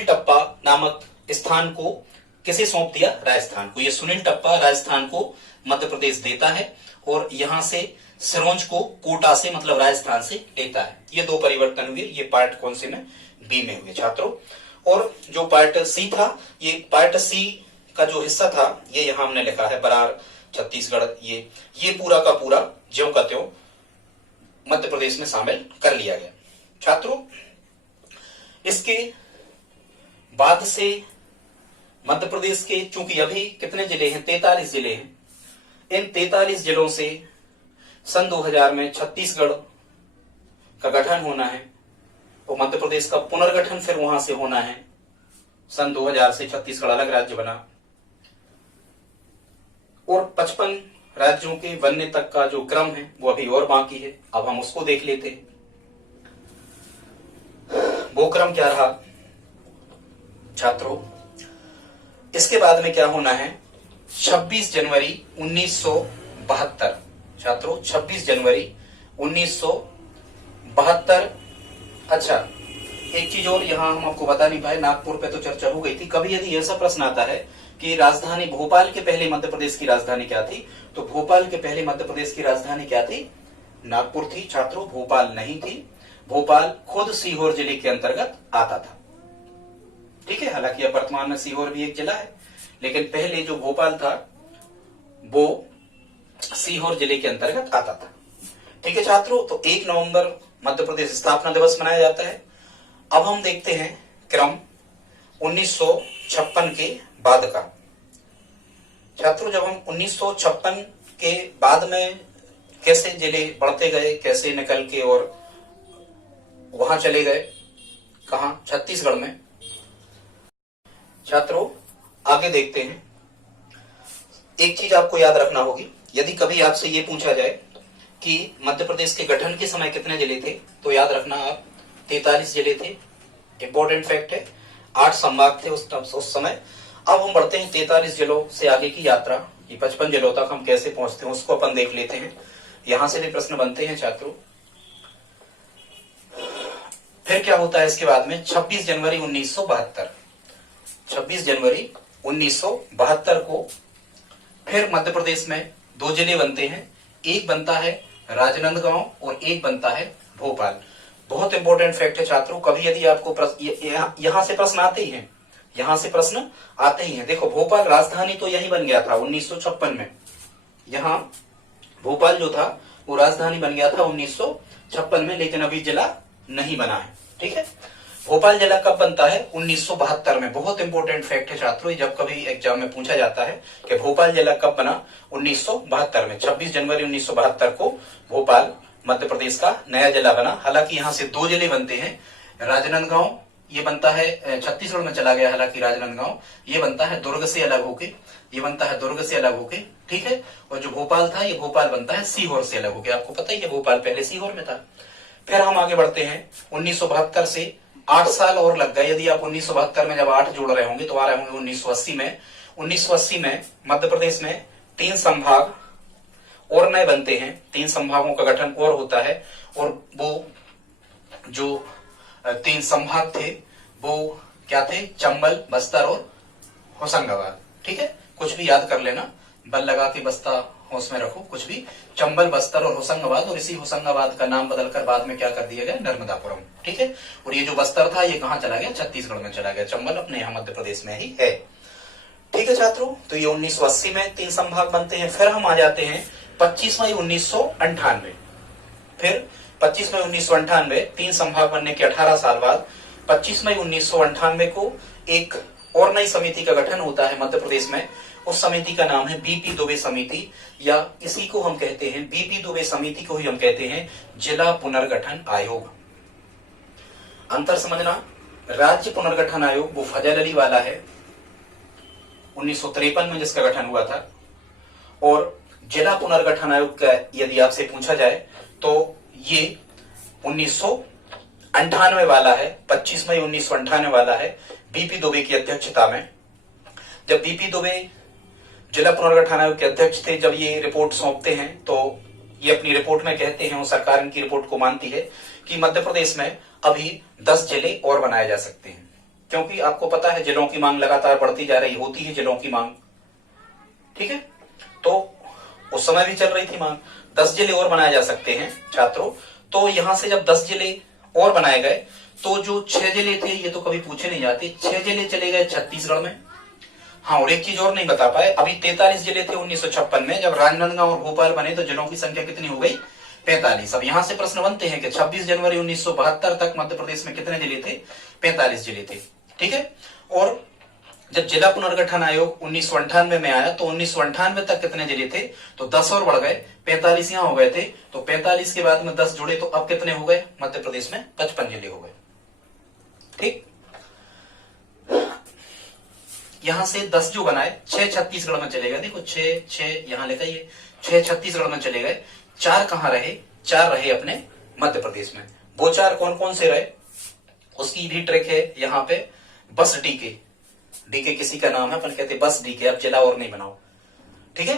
टप्पा नामक स्थान को किसे सौंप दिया? राजस्थान को। ये सुनील टप्पा राजस्थान को मध्य प्रदेश देता है और यहां से सिरोंज को कोटा से मतलब राजस्थान से लेता है। ये 2 परिवर्तन हुए। ये पार्ट कौन से में? बी में हुए छात्रों। और जो पार्ट सी था, ये पार्ट सी का जो हिस्सा था ये यहां हमने लिखा है बरार, छत्तीसगढ़, ये पूरा का पूरा ज्यों का त्यों मध्य प्रदेश में शामिल कर लिया गया। छात्रों, इसके बाद से मध्य प्रदेश के चूंकि अभी कितने जिले हैं? 43 जिले हैं। इन 43 जिलों से सन 2000 में छत्तीसगढ़ का गठन होना है और मध्य प्रदेश का पुनर्गठन फिर वहां से होना है। सन 2000 से छत्तीसगढ़ अलग राज्य बना और 55 राज्यों के बनने तक का जो क्रम है वो अभी और बाकी है। अब हम उसको देख लेते हैं। वो क्रम क्या रहा छात्रों? इसके बाद में क्या होना है? 26 जनवरी 1972 छात्रों, 26 जनवरी 1972। अच्छा, एक चीज और यहाँ हम आपको बता नहीं पाए, नागपुर पे तो चर्चा हो गई थी। कभी यदि ऐसा प्रश्न आता है कि राजधानी भोपाल के पहले मध्य प्रदेश की राजधानी क्या थी, तो भोपाल के पहले मध्य प्रदेश की राजधानी क्या थी? नागपुर थी छात्रों, भोपाल नहीं थी। भोपाल खुद सीहोर जिले के अंतर्गत आता था। ठीक है, हालांकि अब वर्तमान में सीहोर भी एक जिला है, लेकिन पहले जो भोपाल था वो सीहोर जिले के अंतर्गत आता था। ठीक है छात्रों, तो 1 नवंबर मध्य प्रदेश स्थापना दिवस मनाया जाता है। अब हम देखते हैं क्रम 1956 के बाद का। छात्रों, जब हम 1956 के बाद में कैसे जिले बढ़ते गए, कैसे निकल के और वहां चले गए, कहां? छत्तीसगढ़ में। छात्रों आगे देखते हैं। एक चीज आपको याद रखना होगी, यदि कभी आपसे ये पूछा जाए कि मध्य प्रदेश के गठन के समय कितने जिले थे, तो याद रखना आप 43 जिले थे। इंपॉर्टेंट फैक्ट है, 8 संभाग थे उस समय। अब हम बढ़ते हैं 43 जिलों से आगे की यात्रा, ये 55 जिलों तक हम कैसे पहुंचते हैं उसको अपन देख लेते हैं। यहां से भी प्रश्न बनते हैं छात्रों। फिर क्या होता है इसके बाद में? 26 जनवरी 1972, 26 जनवरी 1972 को फिर मध्य प्रदेश में 2 जिले बनते हैं। एक बनता है राजनांदगांव और एक बनता है भोपाल। बहुत इंपॉर्टेंट फैक्ट है छात्रों, कभी यदि आपको यहां से प्रश्न आते ही हैं, यहां से प्रश्न आते ही हैं। देखो, भोपाल राजधानी तो यही बन गया था 1956 में। यहां भोपाल जो था वो राजधानी बन गया था 1956 में, लेकिन अभी जिला नहीं बना है। ठीक है, भोपाल जिला कब बनता है? 1972 में। बहुत इंपॉर्टेंट फैक्ट है छात्रों, जब कभी एग्जाम में पूछा जाता है कि भोपाल जिला कब बना, 1972 में। 26 जनवरी 1972 को भोपाल मध्य प्रदेश का नया जिला बना। हालांकि यहाँ से 2 जिले बनते हैं। राजनांदगांव ये बनता है छत्तीसगढ़ में चला गया, हालांकि राजनांदगांव ये बनता है दुर्ग से अलग होके, ये बनता है दुर्ग से अलग होके। ठीक है, और जो भोपाल था ये भोपाल बनता है सीहोर से अलग होके। आपको पता ही है भोपाल पहले सीहोर में था। फिर हम आगे बढ़ते हैं 1972 से 8 साल और लग गए। यदि आप 1972 में जब 8 जोड़ रहे होंगे तो आ रहे होंगे 1980 में। 1980 में मध्य प्रदेश में 3 संभाग और नए बनते हैं, 3 संभागों का गठन और होता है। और वो जो 3 संभाग थे वो क्या थे? चंबल, बस्तर और होशंगाबाद। ठीक है, कुछ भी याद कर लेना, बल लगा के बस्ता होश में रखो, कुछ भी। चंबल, बस्तर और होशंगाबाद, और इसी होशंगाबाद का नाम बदलकर बाद में क्या कर दिया गया? नर्मदापुरम। ठीक है, और ये जो बस्तर था ये कहाँ चला गया? छत्तीसगढ़ में चला गया। चंबल अपने यहाँ मध्य प्रदेश में ही है। ठीक है छात्रों, तो ये 1980 में 3 संभाग बनते हैं। फिर हम आ जाते हैं 25 मई 1998। फिर 25 मई 1998, 3 संभाग बनने के 18 साल बाद 25 मई 1998 को एक और नई समिति का गठन होता है मध्य प्रदेश में। उस समिति का नाम है बीपी दुबे समिति, या इसी को हम कहते हैं, बीपी दुबे समिति को ही हम कहते हैं जिला पुनर्गठन आयोग। अंतर समझना, राज्य पुनर्गठन आयोग वो फजल अली वाला है 1953 में जिसका गठन हुआ था, और जिला पुनर्गठन आयोग का यदि आपसे पूछा जाए तो ये 1998 वाला है, 25 मई 1998 वाला है, बीपी दुबे की अध्यक्षता में। जब बीपी दुबे जिला पुनर्गठन आयोग के अध्यक्ष थे, जब ये रिपोर्ट सौंपते हैं तो ये अपनी रिपोर्ट में कहते हैं, और सरकार इनकी रिपोर्ट को मानती है कि मध्य प्रदेश में अभी 10 जिले और बनाए जा सकते हैं। क्योंकि आपको पता है जिलों की मांग लगातार बढ़ती जा रही होती है, जिलों की मांग। ठीक है, तो उस समय भी चल रही थी मांग, 10 जिले और बनाए जा सकते हैं छात्रों। तो यहां से जब 10 जिले और बनाए गए तो जो 6 जिले थे ये तो कभी पूछे नहीं जाते, 6 जिले चले गए छत्तीसगढ़ में। हाँ, और एक चीज और नहीं बता पाए, अभी 43 जिले थे 1956 में, जब राजनांदगांव और भोपाल बने तो जिलों की संख्या कितनी हो गई? 45। अब यहां से प्रश्न बनते हैं कि 26 जनवरी 1972 तक मध्य प्रदेश में कितने जिले थे? 45 जिले थे। ठीक है, और जब जिला पुनर्गठन आयोग 1998 में आया तो 1998 तक कितने जिले थे? तो 10 और बढ़ गए, 45 यहां हो गए थे। तो 45 के बाद में 10 जुड़े तो अब कितने हो गए? मध्य प्रदेश में 55 जिले हो गए। ठीक, यहां से 10 जो बनाए, 6 छत्तीसगढ़ में चले गए। देखो 6 यहां लिखा, ये 6 छत्तीसगढ़ में चले गए, 4 कहां रहे? 4 रहे अपने मध्य प्रदेश में। वो 4 कौन कौन से रहे उसकी भी ट्रिक है यहाँ पे। बस डीके, डीके किसी का नाम है, अपन कहते बस डीके, अब जिला और नहीं बनाओ। ठीक है,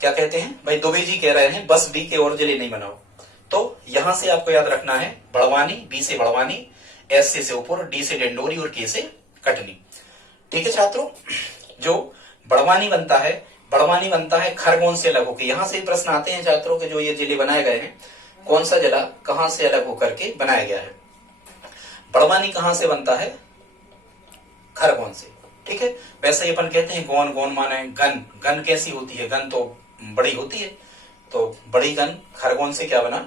क्या कहते हैं भाई? दुबे जी कह रहे हैं बस डीके और जिले नहीं बनाओ। तो यहां से आपको याद रखना है बड़वानी, बी से बड़वानी, एस से श्योपुर, डी से डिंडोरी और के से कटनी। ठीक है छात्रों, जो बड़वानी बनता है खरगोन से अलग होकर। यहां से प्रश्न आते हैं छात्रों के, जो ये जिले बनाए गए हैं, कौन सा जिला कहां से अलग होकर के बनाया गया है। बड़वानी कहां से बनता है? खरगोन से। ठीक है, वैसे ही अपन कहते हैं गोन, गोन माने गन, गन कैसी होती है? गन तो बड़ी होती है, तो बड़ी गन खरगोन से क्या बना?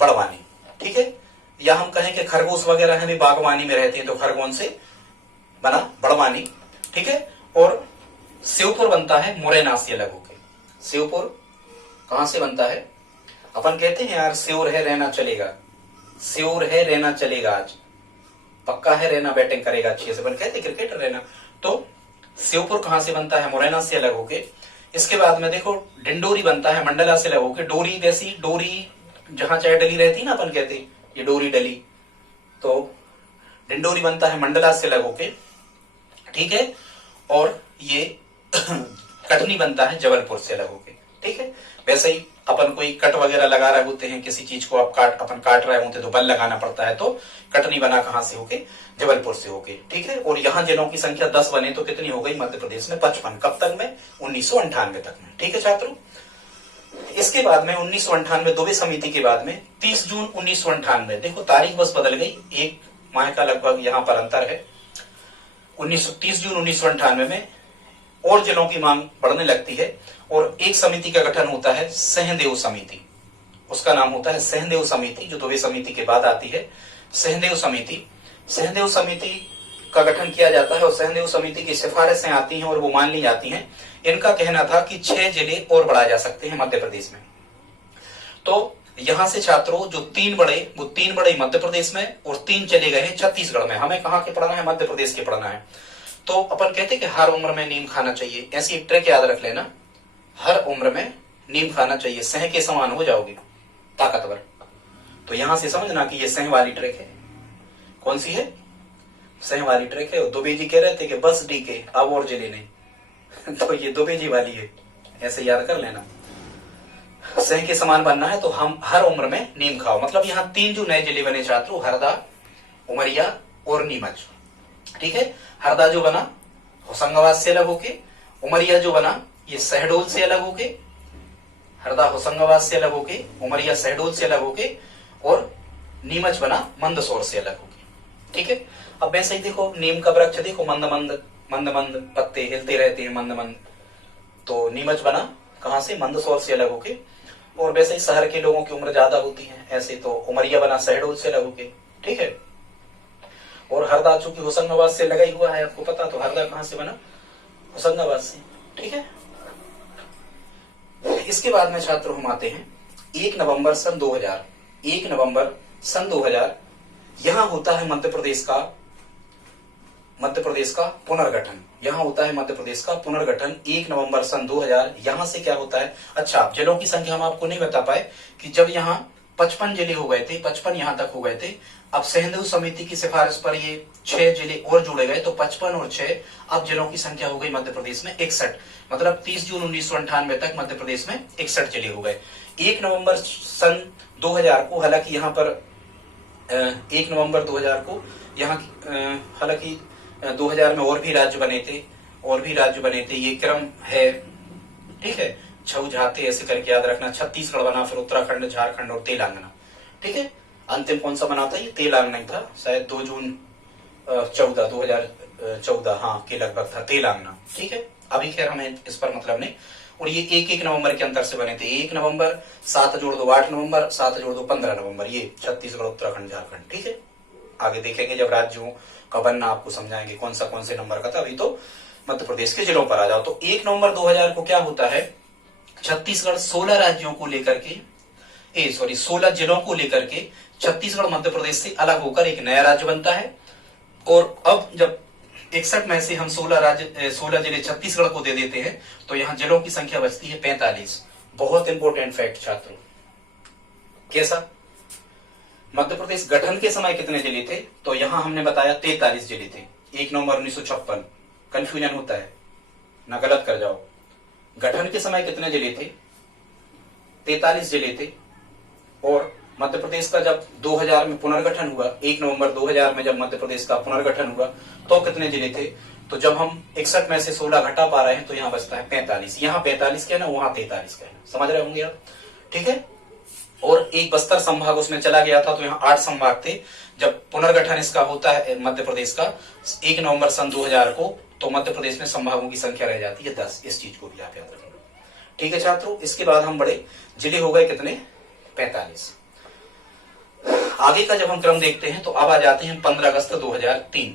बड़वानी। ठीक है, या हम कहें कि खरगोश वगैरह हैं भी बागवानी में रहते हैं, तो खरगोन से बना बड़वानी। ठीक है, और श्योपुर बनता है मुरैना से अलग होके। श्योपुर कहां से बनता है? अपन कहते हैं यार श्योर है रहना चलेगा, श्योर है रहना चलेगा, आज पक्का है रहना, बैटिंग करेगा अच्छे से, अपन कहते क्रिकेटर रहना। तो श्योपुर कहां से बनता है? मुरैना से अलग होके। इसके बाद में देखो डिंडोरी बनता है मंडला से अलग होके। डोरी जैसी, डोरी जहां चाहे डली रहती है ना, अपन कहते ये डोरी डली, तो डिंडोरी बनता है मंडला से अलग होके। ठीक है, और ये कटनी बनता है जबलपुर से अलग होके। ठीक है, वैसे ही अपन कोई कट वगैरह लगा रहे होते हैं, किसी चीज को अपन काट रहे होते तो बल लगाना पड़ता है, तो कटनी बना कहां से होके? जबलपुर से होके। ठीक है, और यहाँ जिलों की संख्या 10 बने तो कितनी हो गई? मध्य प्रदेश में 55। कब तक में? 1998 तक में। ठीक है छात्रों, इसके बाद में 1998 दुबे समिति के बाद में 30 जून 1998, देखो तारीख बस बदल गई, एक माह का लगभग यहाँ पर अंतर है। 30 जून 1998 में और जिलों की मांग बढ़ने लगती है और एक समिति का गठन होता है, सहदेव समिति। उसका नाम होता है सहदेव समिति, जो दुबे समिति के बाद आती है, सहदेव समिति। सहदेव समिति का गठन किया जाता है और सहदेव समिति की सिफारिशें आती हैं और वो मान ली जाती हैं। इनका कहना था कि 6 जिले और बढ़ाए जा सकते हैं मध्य प्रदेश में। तो यहां से छात्रों जो 3 बड़े, वो 3 बड़े मध्य प्रदेश में और 3 चले गए हैं छत्तीसगढ़ में। हमें कहां के पढ़ना है? मध्य प्रदेश के पढ़ना है। तो अपन कहते हैं कि हर उम्र में नीम खाना चाहिए, ऐसी एक ट्रिक याद रख लेना, हर उम्र में नीम खाना चाहिए, सह के समान हो जाओगे, ताकतवर। तो यहां से समझना कि ये सह वाली ट्रिक है। कौन सी है? सह वाली ट्रिक है। दुबे जी कह रहे थे कि बस डी के अब और जिले नहीं तो ये दुबे जी वाली है, ऐसे याद कर लेना। सह के समान बनना है तो हम हर उम्र में नीम खाओ। मतलब यहाँ 3 जो नए जिले बने छात्रों, हरदा, उमरिया और नीमच। ठीक है, हरदा जो बना होशंगाबाद से अलग होके, उमरिया जो बना ये शहडोल से अलग होके, हरदा होशंगाबाद से अलग होके, उमरिया शहडोल से अलग होके, और नीमच बना मंदसौर से अलग होके। ठीक है, अब वैसे ही देखो नीम का वृक्ष देखो, मंद मंद मंद मंद पत्ते हिलते रहते हैं, मंद मंद। तो नीमच बना कहां से? मंदसौर से अलग होके। और वैसे ही शहर के लोगों की उम्र ज्यादा होती है, ऐसे तो उमरिया बना शहडोल से अलग होके। ठीक है, और हरदा चूंकि होशंगाबाद से लगा ही हुआ है, आपको पता, तो हरदा कहां से बना? होशंगाबाद से। ठीक है, इसके बाद में छात्रों हम आते हैं 1 नवंबर सन 2000। 1 नवंबर सन 2000 यहां होता है मध्य प्रदेश का पुनर्गठन। यहां होता है मध्य प्रदेश का पुनर्गठन 1 नवंबर सन 2000। यहां से क्या होता है? अच्छा, जिलों की संख्या हम आपको नहीं बता पाए कि जब यहाँ 55 जिले हो गए थे, 55 यहां तक हो गए थे। अब सहदेव समिति की सिफारिश पर ये 6 जिले और जुड़े गए, तो 55 और 6 अब जिलों की संख्या हो गई मध्य प्रदेश में 61। मतलब 30 जून 1998 तक मध्य प्रदेश में 61 जिले हो गए। 1 नवंबर सन 2000 को, हालांकि यहाँ पर 1 नवंबर 2000 को यहाँ हालांकि 2000 में और भी राज्य बने थे, ये क्रम है। ठीक है, छऊ झाते ऐसे करके याद रखना। छत्तीसगढ़ बना, फिर उत्तराखंड, झारखंड और तेलंगाना। ठीक है, अंतिम कौन सा बना था? ये तेलंगाना था, शायद 2 जून 2014 हाँ के लगभग था तेलंगाना। ठीक है, अभी खैर हमें इस पर मतलब नहीं। और ये 1-1 नवंबर के अंतर से बने थे। 1 नवंबर, 7 जोड़ दो 8 नवंबर, 7 जोड़ दो 15 नवंबर, ये छत्तीसगढ़, उत्तराखंड, झारखंड। ठीक है, आगे देखेंगे जब राज्यों का बनना आपको समझाएंगे कौन से नंबर का था। अभी तो मध्य प्रदेश के जिलों पर आ जाओ। तो 1 नवंबर 2000 को क्या होता है? छत्तीसगढ़ 16 राज्यों को लेकर के 16 जिलों को लेकर के छत्तीसगढ़ मध्य प्रदेश से अलग होकर एक नया राज्य बनता है। और अब जब 61 में से हम 16 जिले छत्तीसगढ़ को दे देते हैं, तो यहाँ जिलों की संख्या बचती है 45। बहुत इंपॉर्टेंट फैक्ट छात्रों। कैसा? मध्य प्रदेश गठन के समय कितने जिले थे? तो यहां हमने बताया 43 जिले थे 1 नवंबर 1956। कंफ्यूजन होता है ना, गलत कर जाओ। गठन के समय कितने जिले थे? 43 जिले थे। और मध्य प्रदेश का जब 2000 में पुनर्गठन हुआ, 1 नवंबर 2000 में जब मध्य प्रदेश का पुनर्गठन हुआ, तो कितने जिले थे? तो जब हम 61 में से 16 घटा पा रहे हैं तो यहाँ बचता है 45। यहाँ 45 का है ना, वहां 43 का है, समझ रहे होंगे आप, ठीक है। और एक बस्तर संभाग उसमें चला गया था, तो यहाँ 8 संभाग थे। जब पुनर्गठन इसका होता है मध्य प्रदेश का 1 नवंबर सन 2000 को, तो मध्य प्रदेश में संभागों की संख्या रह जाती है 10। इस चीज को भी आप याद रखेंगे, ठीक है छात्रों। इसके बाद हम बड़े जिले हो गए कितने? 45। आगे का जब हम क्रम देखते हैं तो अब आ जाते हैं 15 अगस्त 2003।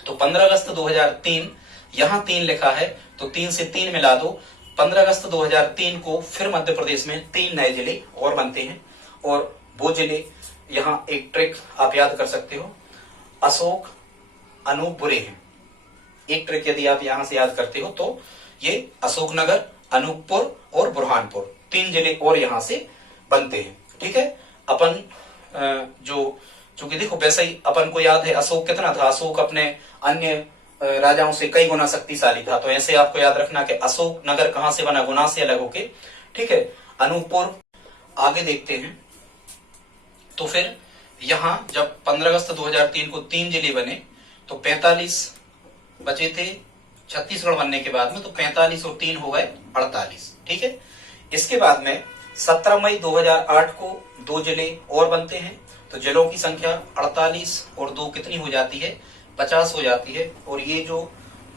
तो 15 अगस्त 2003, यहां 3 लिखा है तो 3 से 3 मिला दो। 15 अगस्त 2003 को फिर मध्य प्रदेश में 3 नए जिले और बनते हैं, और वो जिले यहाँ एक ट्रिक आप याद कर सकते हो, अशोक, अनूप, बुरे हैं। एक ट्रिक यदि आप यहां से याद करते हो तो ये अशोकनगर, अनूपपुर और बुरहानपुर 3 जिले और यहां से बनते हैं, ठीक है। अपन जो चूंकि देखो वैसे ही अपन को याद है अशोक कितना था, अशोक अपने अन्य राजाओं से कई गुना शक्तिशाली था, तो ऐसे आपको याद रखना कि अशोक नगर कहां से बना? गुना से अलग होके, ठीक है। अनूपपुर आगे देखते हैं, तो फिर यहां जब 15 अगस्त 2003 को 3 जिले बने तो 45 बचे थे छत्तीसगढ़ बनने के बाद में, तो 45 और 3 हो गए 48, ठीक है। इसके बाद में 17 मई 2008 को 2 जिले और बनते हैं, तो जिलों की संख्या 48 और 2 कितनी हो जाती है? 50 हो जाती है। और ये जो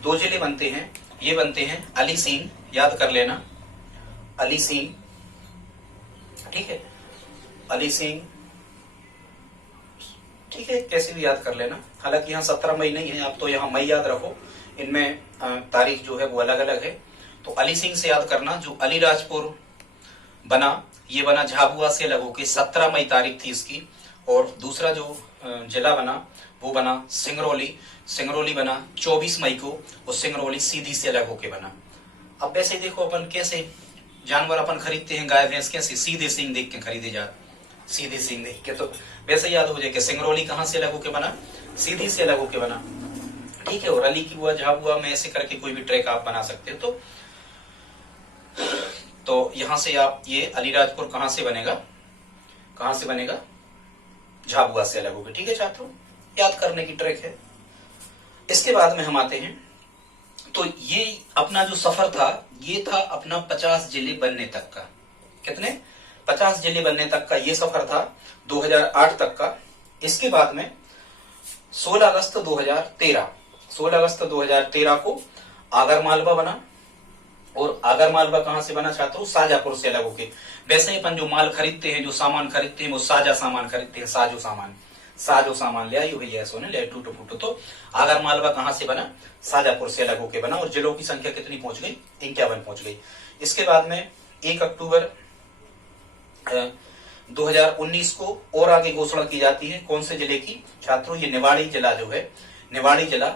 2 जिले बनते हैं ये बनते हैं अली सीन, याद कर लेना, अली सीन, ठीक है, अली सीन, ठीक है, कैसे भी याद कर लेना। हालांकि यहाँ 17 मई नहीं है, आप तो यहाँ मई याद रखो, इनमें तारीख जो है वो अलग अलग है। तो अली सिंह से याद करना, जो अलीराजपुर बना, ये बना झाबुआ से अलग होके, 17 मई तारीख थी इसकी। और दूसरा जो जिला बना वो बना सिंगरौली, सिंगरौली बना 24 मई को, और सिंगरौली सीधी से अलग होके बना। अब वैसे देखो अपन कैसे जानवर अपन खरीदते हैं, गाय भैंस कैसे सीधे सिंह देख के खरीदे जाते, सीधे सिंह देख के, तो वैसे याद हो जाए कि सिंगरौली कहां से अलग होके बना? सीधी से अलग होके बना, ठीक है। और अली की हुआ, झाबुआ में, ऐसे करके कोई भी ट्रैक आप बना सकते हो। तो यहां से आप ये अलीराजपुर कहां से बनेगा? कहां से बनेगा? झाबुआ से अलग होगा, ठीक है छात्रों, याद करने की ट्रिक है। इसके बाद में हम आते हैं, तो ये अपना जो सफर था ये था अपना 50 जिले बनने तक का। कितने? 50 जिले बनने तक का ये सफर था 2008 तक का। इसके बाद में 16 अगस्त 2013 को आगर मालवा बना, और आगर मालवा कहां से बना छात्रों? शाजापुर से अलग होके। वैसे ही अपन जो माल खरीदते हैं, जो सामान खरीदते हैं, वो साजा सामान खरीदते हैं, साजो सामान ले आई भैया, ऐसो ने ले टूटो फूटो। तो आगर मालवा कहां से बना? शाजापुर से अलग होके बना, और जिलों की संख्या कितनी पहुंच गई? 51 पहुंच गई। इसके बाद में 1 अक्टूबर 2019 को और आगे घोषणा की जाती है, कौन से जिले की छात्रों? ये निवाड़ी जिला जो है, निवाड़ी जिला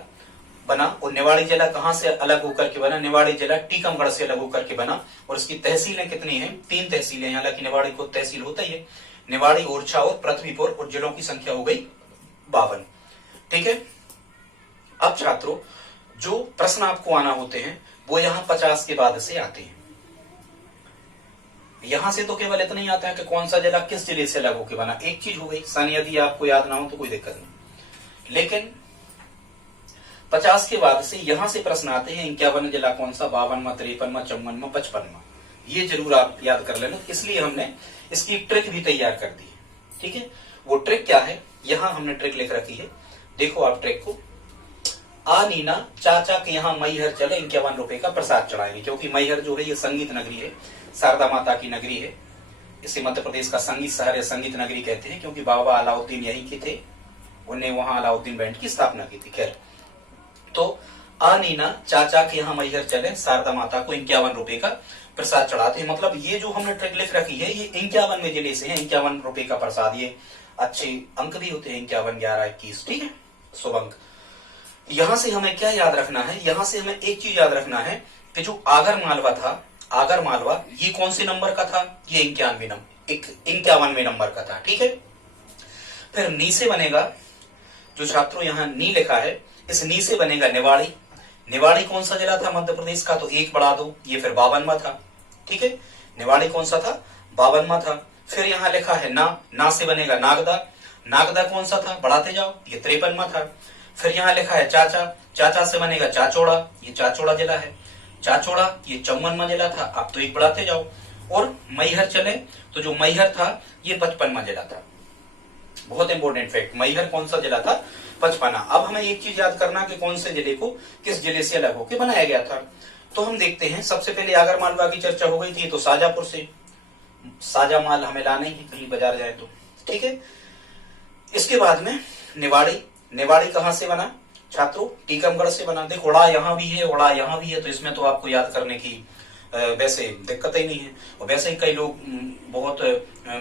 बना। और निवाड़ी जिला कहां से अलग होकर के बना? निवाड़ी जिला टीकमगढ़ से अलग होकर के बना। और इसकी तहसीलें कितनी हैं? 3 तहसीलें हैं, हालांकि निवाड़ी को तहसील होता ही है। निवाड़ी, ओरछा और पृथ्वीपुर, और जिलों की संख्या हो गई 52, ठीक है। अब छात्रों जो प्रश्न आपको आना होते हैं वो यहाँ 50 के बाद से आते हैं। यहां से तो केवल इतना ही आता है कि कौन सा जिला किस जिले से अलग होकर बना, एक चीज हो गई। सन यदि आपको याद ना हो तो कोई दिक्कत नहीं, लेकिन 50 के बाद से यहां से प्रश्न आते हैं 51 जिला कौन सा, 52वां, 53वां, 54वां, 55वां, ये जरूर आप याद कर लेना। इसलिए हमने इसकी ट्रिक भी तैयार कर दी है, ठीक है। वो ट्रिक क्या है? यहां हमने ट्रिक लिख रखी है, देखो आप ट्रिक को। आ नीना चाचा के यहाँ मैहर चले 51 रुपए का प्रसाद चढ़ाएंगे, क्योंकि मैहर जो है ये संगीत नगरी है, शारदा माता की नगरी है। इसे मध्य प्रदेश का संगीत शहर या संगीत नगरी कहते हैं, क्योंकि बाबा अलाउद्दीन यही के थे, उन्हें वहां अलाउद्दीन बैंड की स्थापना की थी। खैर, तो आ नीना चाचा के यहाँ मैहर चले, शारदा माता को 51 रुपए का प्रसाद चढ़ाते हैं। मतलब ये जो हमने ट्रिक लिख रखी है ये 51वें जिले से है, 51 रुपए का प्रसाद। ये अच्छे अंक भी होते हैं, 51, 11, 21, ठीक है, शुभ अंक। यहां से हमें क्या याद रखना है? यहां से हमें एक चीज याद रखना है कि जो आगर मालवा था, आगर मालवा ये कौन से नंबर का था? ये 51वें नंबर का था, ठीक है। फिर नी से बनेगा, जो छात्रों यहाँ नी लिखा है, इस नी से बनेगा निवाड़ी। निवाड़ी कौन सा जिला था मध्य प्रदेश का? तो 1 बढ़ा दो, ये फिर 52वां था, ठीक है। निवाड़ी कौन सा था? 52वां था। फिर यहाँ लिखा है ना से बनेगा नागदा। नागदा कौन सा था, बढ़ाते जाओ, ये 53वां था। फिर यहाँ लिखा है चाचा, चाचा से बनेगा चाचोड़ा, ये चाचोड़ा जिला है। चाचोड़ा ये 54वां जिला था, आप तो एक बढ़ाते जाओ। और मैहर चले तो जो मैहर था ये 55वां जिला था। बहुत इंपॉर्टेंट फैक्ट, मैहर कौन सा जिला था, 55। अब हमें एक चीज याद करना कि कौन से जिले को किस जिले से अलग होकर बनाया गया था। तो हम देखते हैं, सबसे पहले आगर मालवा की चर्चा हो गई थी, तो शाजापुर से साजा माल हमें लाना ही कहीं बाजार जाए तो, ठीक है। इसके बाद में निवाड़ी, निवाड़ी कहां से बना छात्रों, टीकमगढ़ से बना। देखो उड़ा यहाँ भी है, उड़ा यहाँ भी है, तो इसमें तो आपको याद करने की वैसे दिक्कत ही नहीं है। और वैसे ही कई लोग बहुत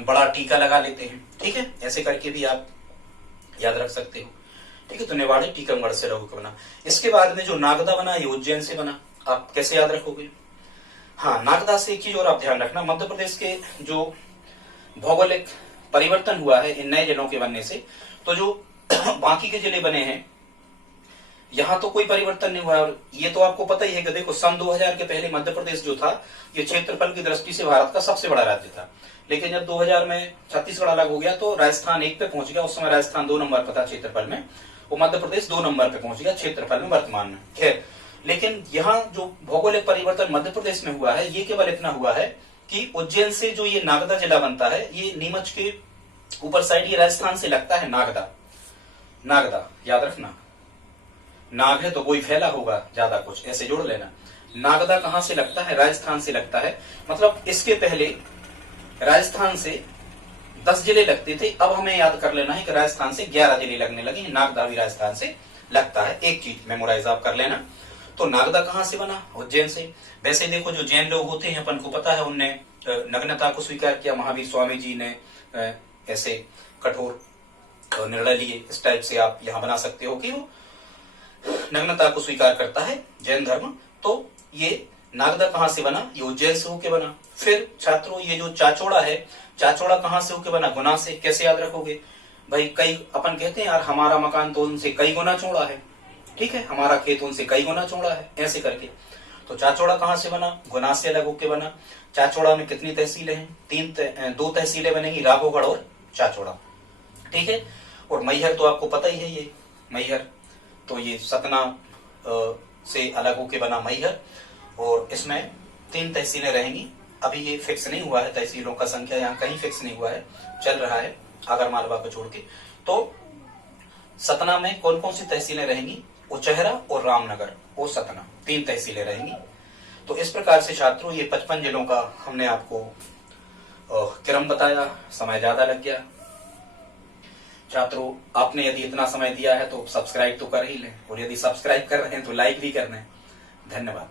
बड़ा टीका लगा लेते हैं, ठीक है, ऐसे करके भी आप याद रख सकते हो, ठीक है। तो निवाड़ी टीकमगढ़ से लघु बना। इसके बाद में जो नागदा बना ये उज्जैन से बना। आप कैसे याद रखोगे, हाँ, नागदा से एक चीज और आप ध्यान रखना, मध्य प्रदेश के जो भौगोलिक परिवर्तन हुआ है इन नए जिलों के बनने से, तो जो बाकी के जिले बने हैं यहां तो कोई परिवर्तन नहीं हुआ। और ये तो आपको पता ही है कि देखो सन 2000 के पहले मध्य प्रदेश जो था ये क्षेत्रफल की दृष्टि से भारत का सबसे बड़ा राज्य था। लेकिन जब 2000 में छत्तीसगढ़ अलग हो गया तो राजस्थान 1 पे पहुंच गया। उस समय राजस्थान 2 नंबर पर था क्षेत्रफल में, वो मध्य प्रदेश 2 नंबर पे पहुंच गया क्षेत्रफल में वर्तमान में। खैर, लेकिन यहाँ जो भौगोलिक परिवर्तन मध्य प्रदेश में हुआ है ये केवल इतना हुआ है कि उज्जैन से जो ये नागदा जिला बनता है, ये नीमच के ऊपर साइड ये राजस्थान से लगता है। नागदा, नागदा याद रखना, नाग है तो कोई फैला होगा ज्यादा, कुछ ऐसे जोड़ लेना। नागदा कहां से लगता है, राजस्थान से लगता है। मतलब इसके पहले राजस्थान से 10 जिले लगते थे, अब हमें याद कर लेना है कि राजस्थान से 11 जिले लगने लगे। नागदा भी राजस्थान से लगता है, एक चीज मेमोराइज आप कर लेना। तो नागदा कहां से बना, उज्जैन से। वैसे देखो जो जैन लोग होते हैं अपन को पता है, उनने नग्नता को स्वीकार किया। महावीर स्वामी जी ने ऐसे कठोर निर्णय लिए, इस टाइप से आप यहां बना सकते हो कि वो नग्नता को स्वीकार करता है जैन धर्म। तो ये नागदा कहां से बना, ये उज्जैन से होके बना। फिर छात्रों ये जो चाचोड़ा है, चाचोड़ा कहां से होके बना, गुना से। कैसे याद रखोगे भाई, कई अपन कहते हैं यार हमारा मकान तो उनसे कई गुना चौड़ा है, ठीक है, हमारा खेत उनसे कई गुना चौड़ा है, ऐसे करके। तो चाचोड़ा कहां से बना, गुना से अलग होके बना। चाचोड़ा में कितनी तहसीलें हैं, 2 तहसीलें बनेगी, राघोगढ़ और चाचोड़ा, ठीक है। और मैहर तो आपको पता ही है, ये मैहर तो ये सतना से अलग होके बना मैहर। और इसमें 3 तहसीलें रहेंगी। अभी ये फिक्स नहीं हुआ है, तहसीलों का संख्या यहाँ कहीं फिक्स नहीं हुआ है, चल रहा है आगर मालवा को छोड़ के। तो सतना में कौन कौन सी तहसीलें रहेंगी, उचहरा और रामनगर और सतना, 3 तहसीलें रहेंगी। तो इस प्रकार से छात्रों ये 55 जिलों का हमने आपको क्रम बताया। समय ज्यादा लग गया छात्रों, आपने यदि इतना समय दिया है तो सब्सक्राइब तो कर ही लें, और यदि सब्सक्राइब कर रहे हैं तो लाइक भी करना है। धन्यवाद।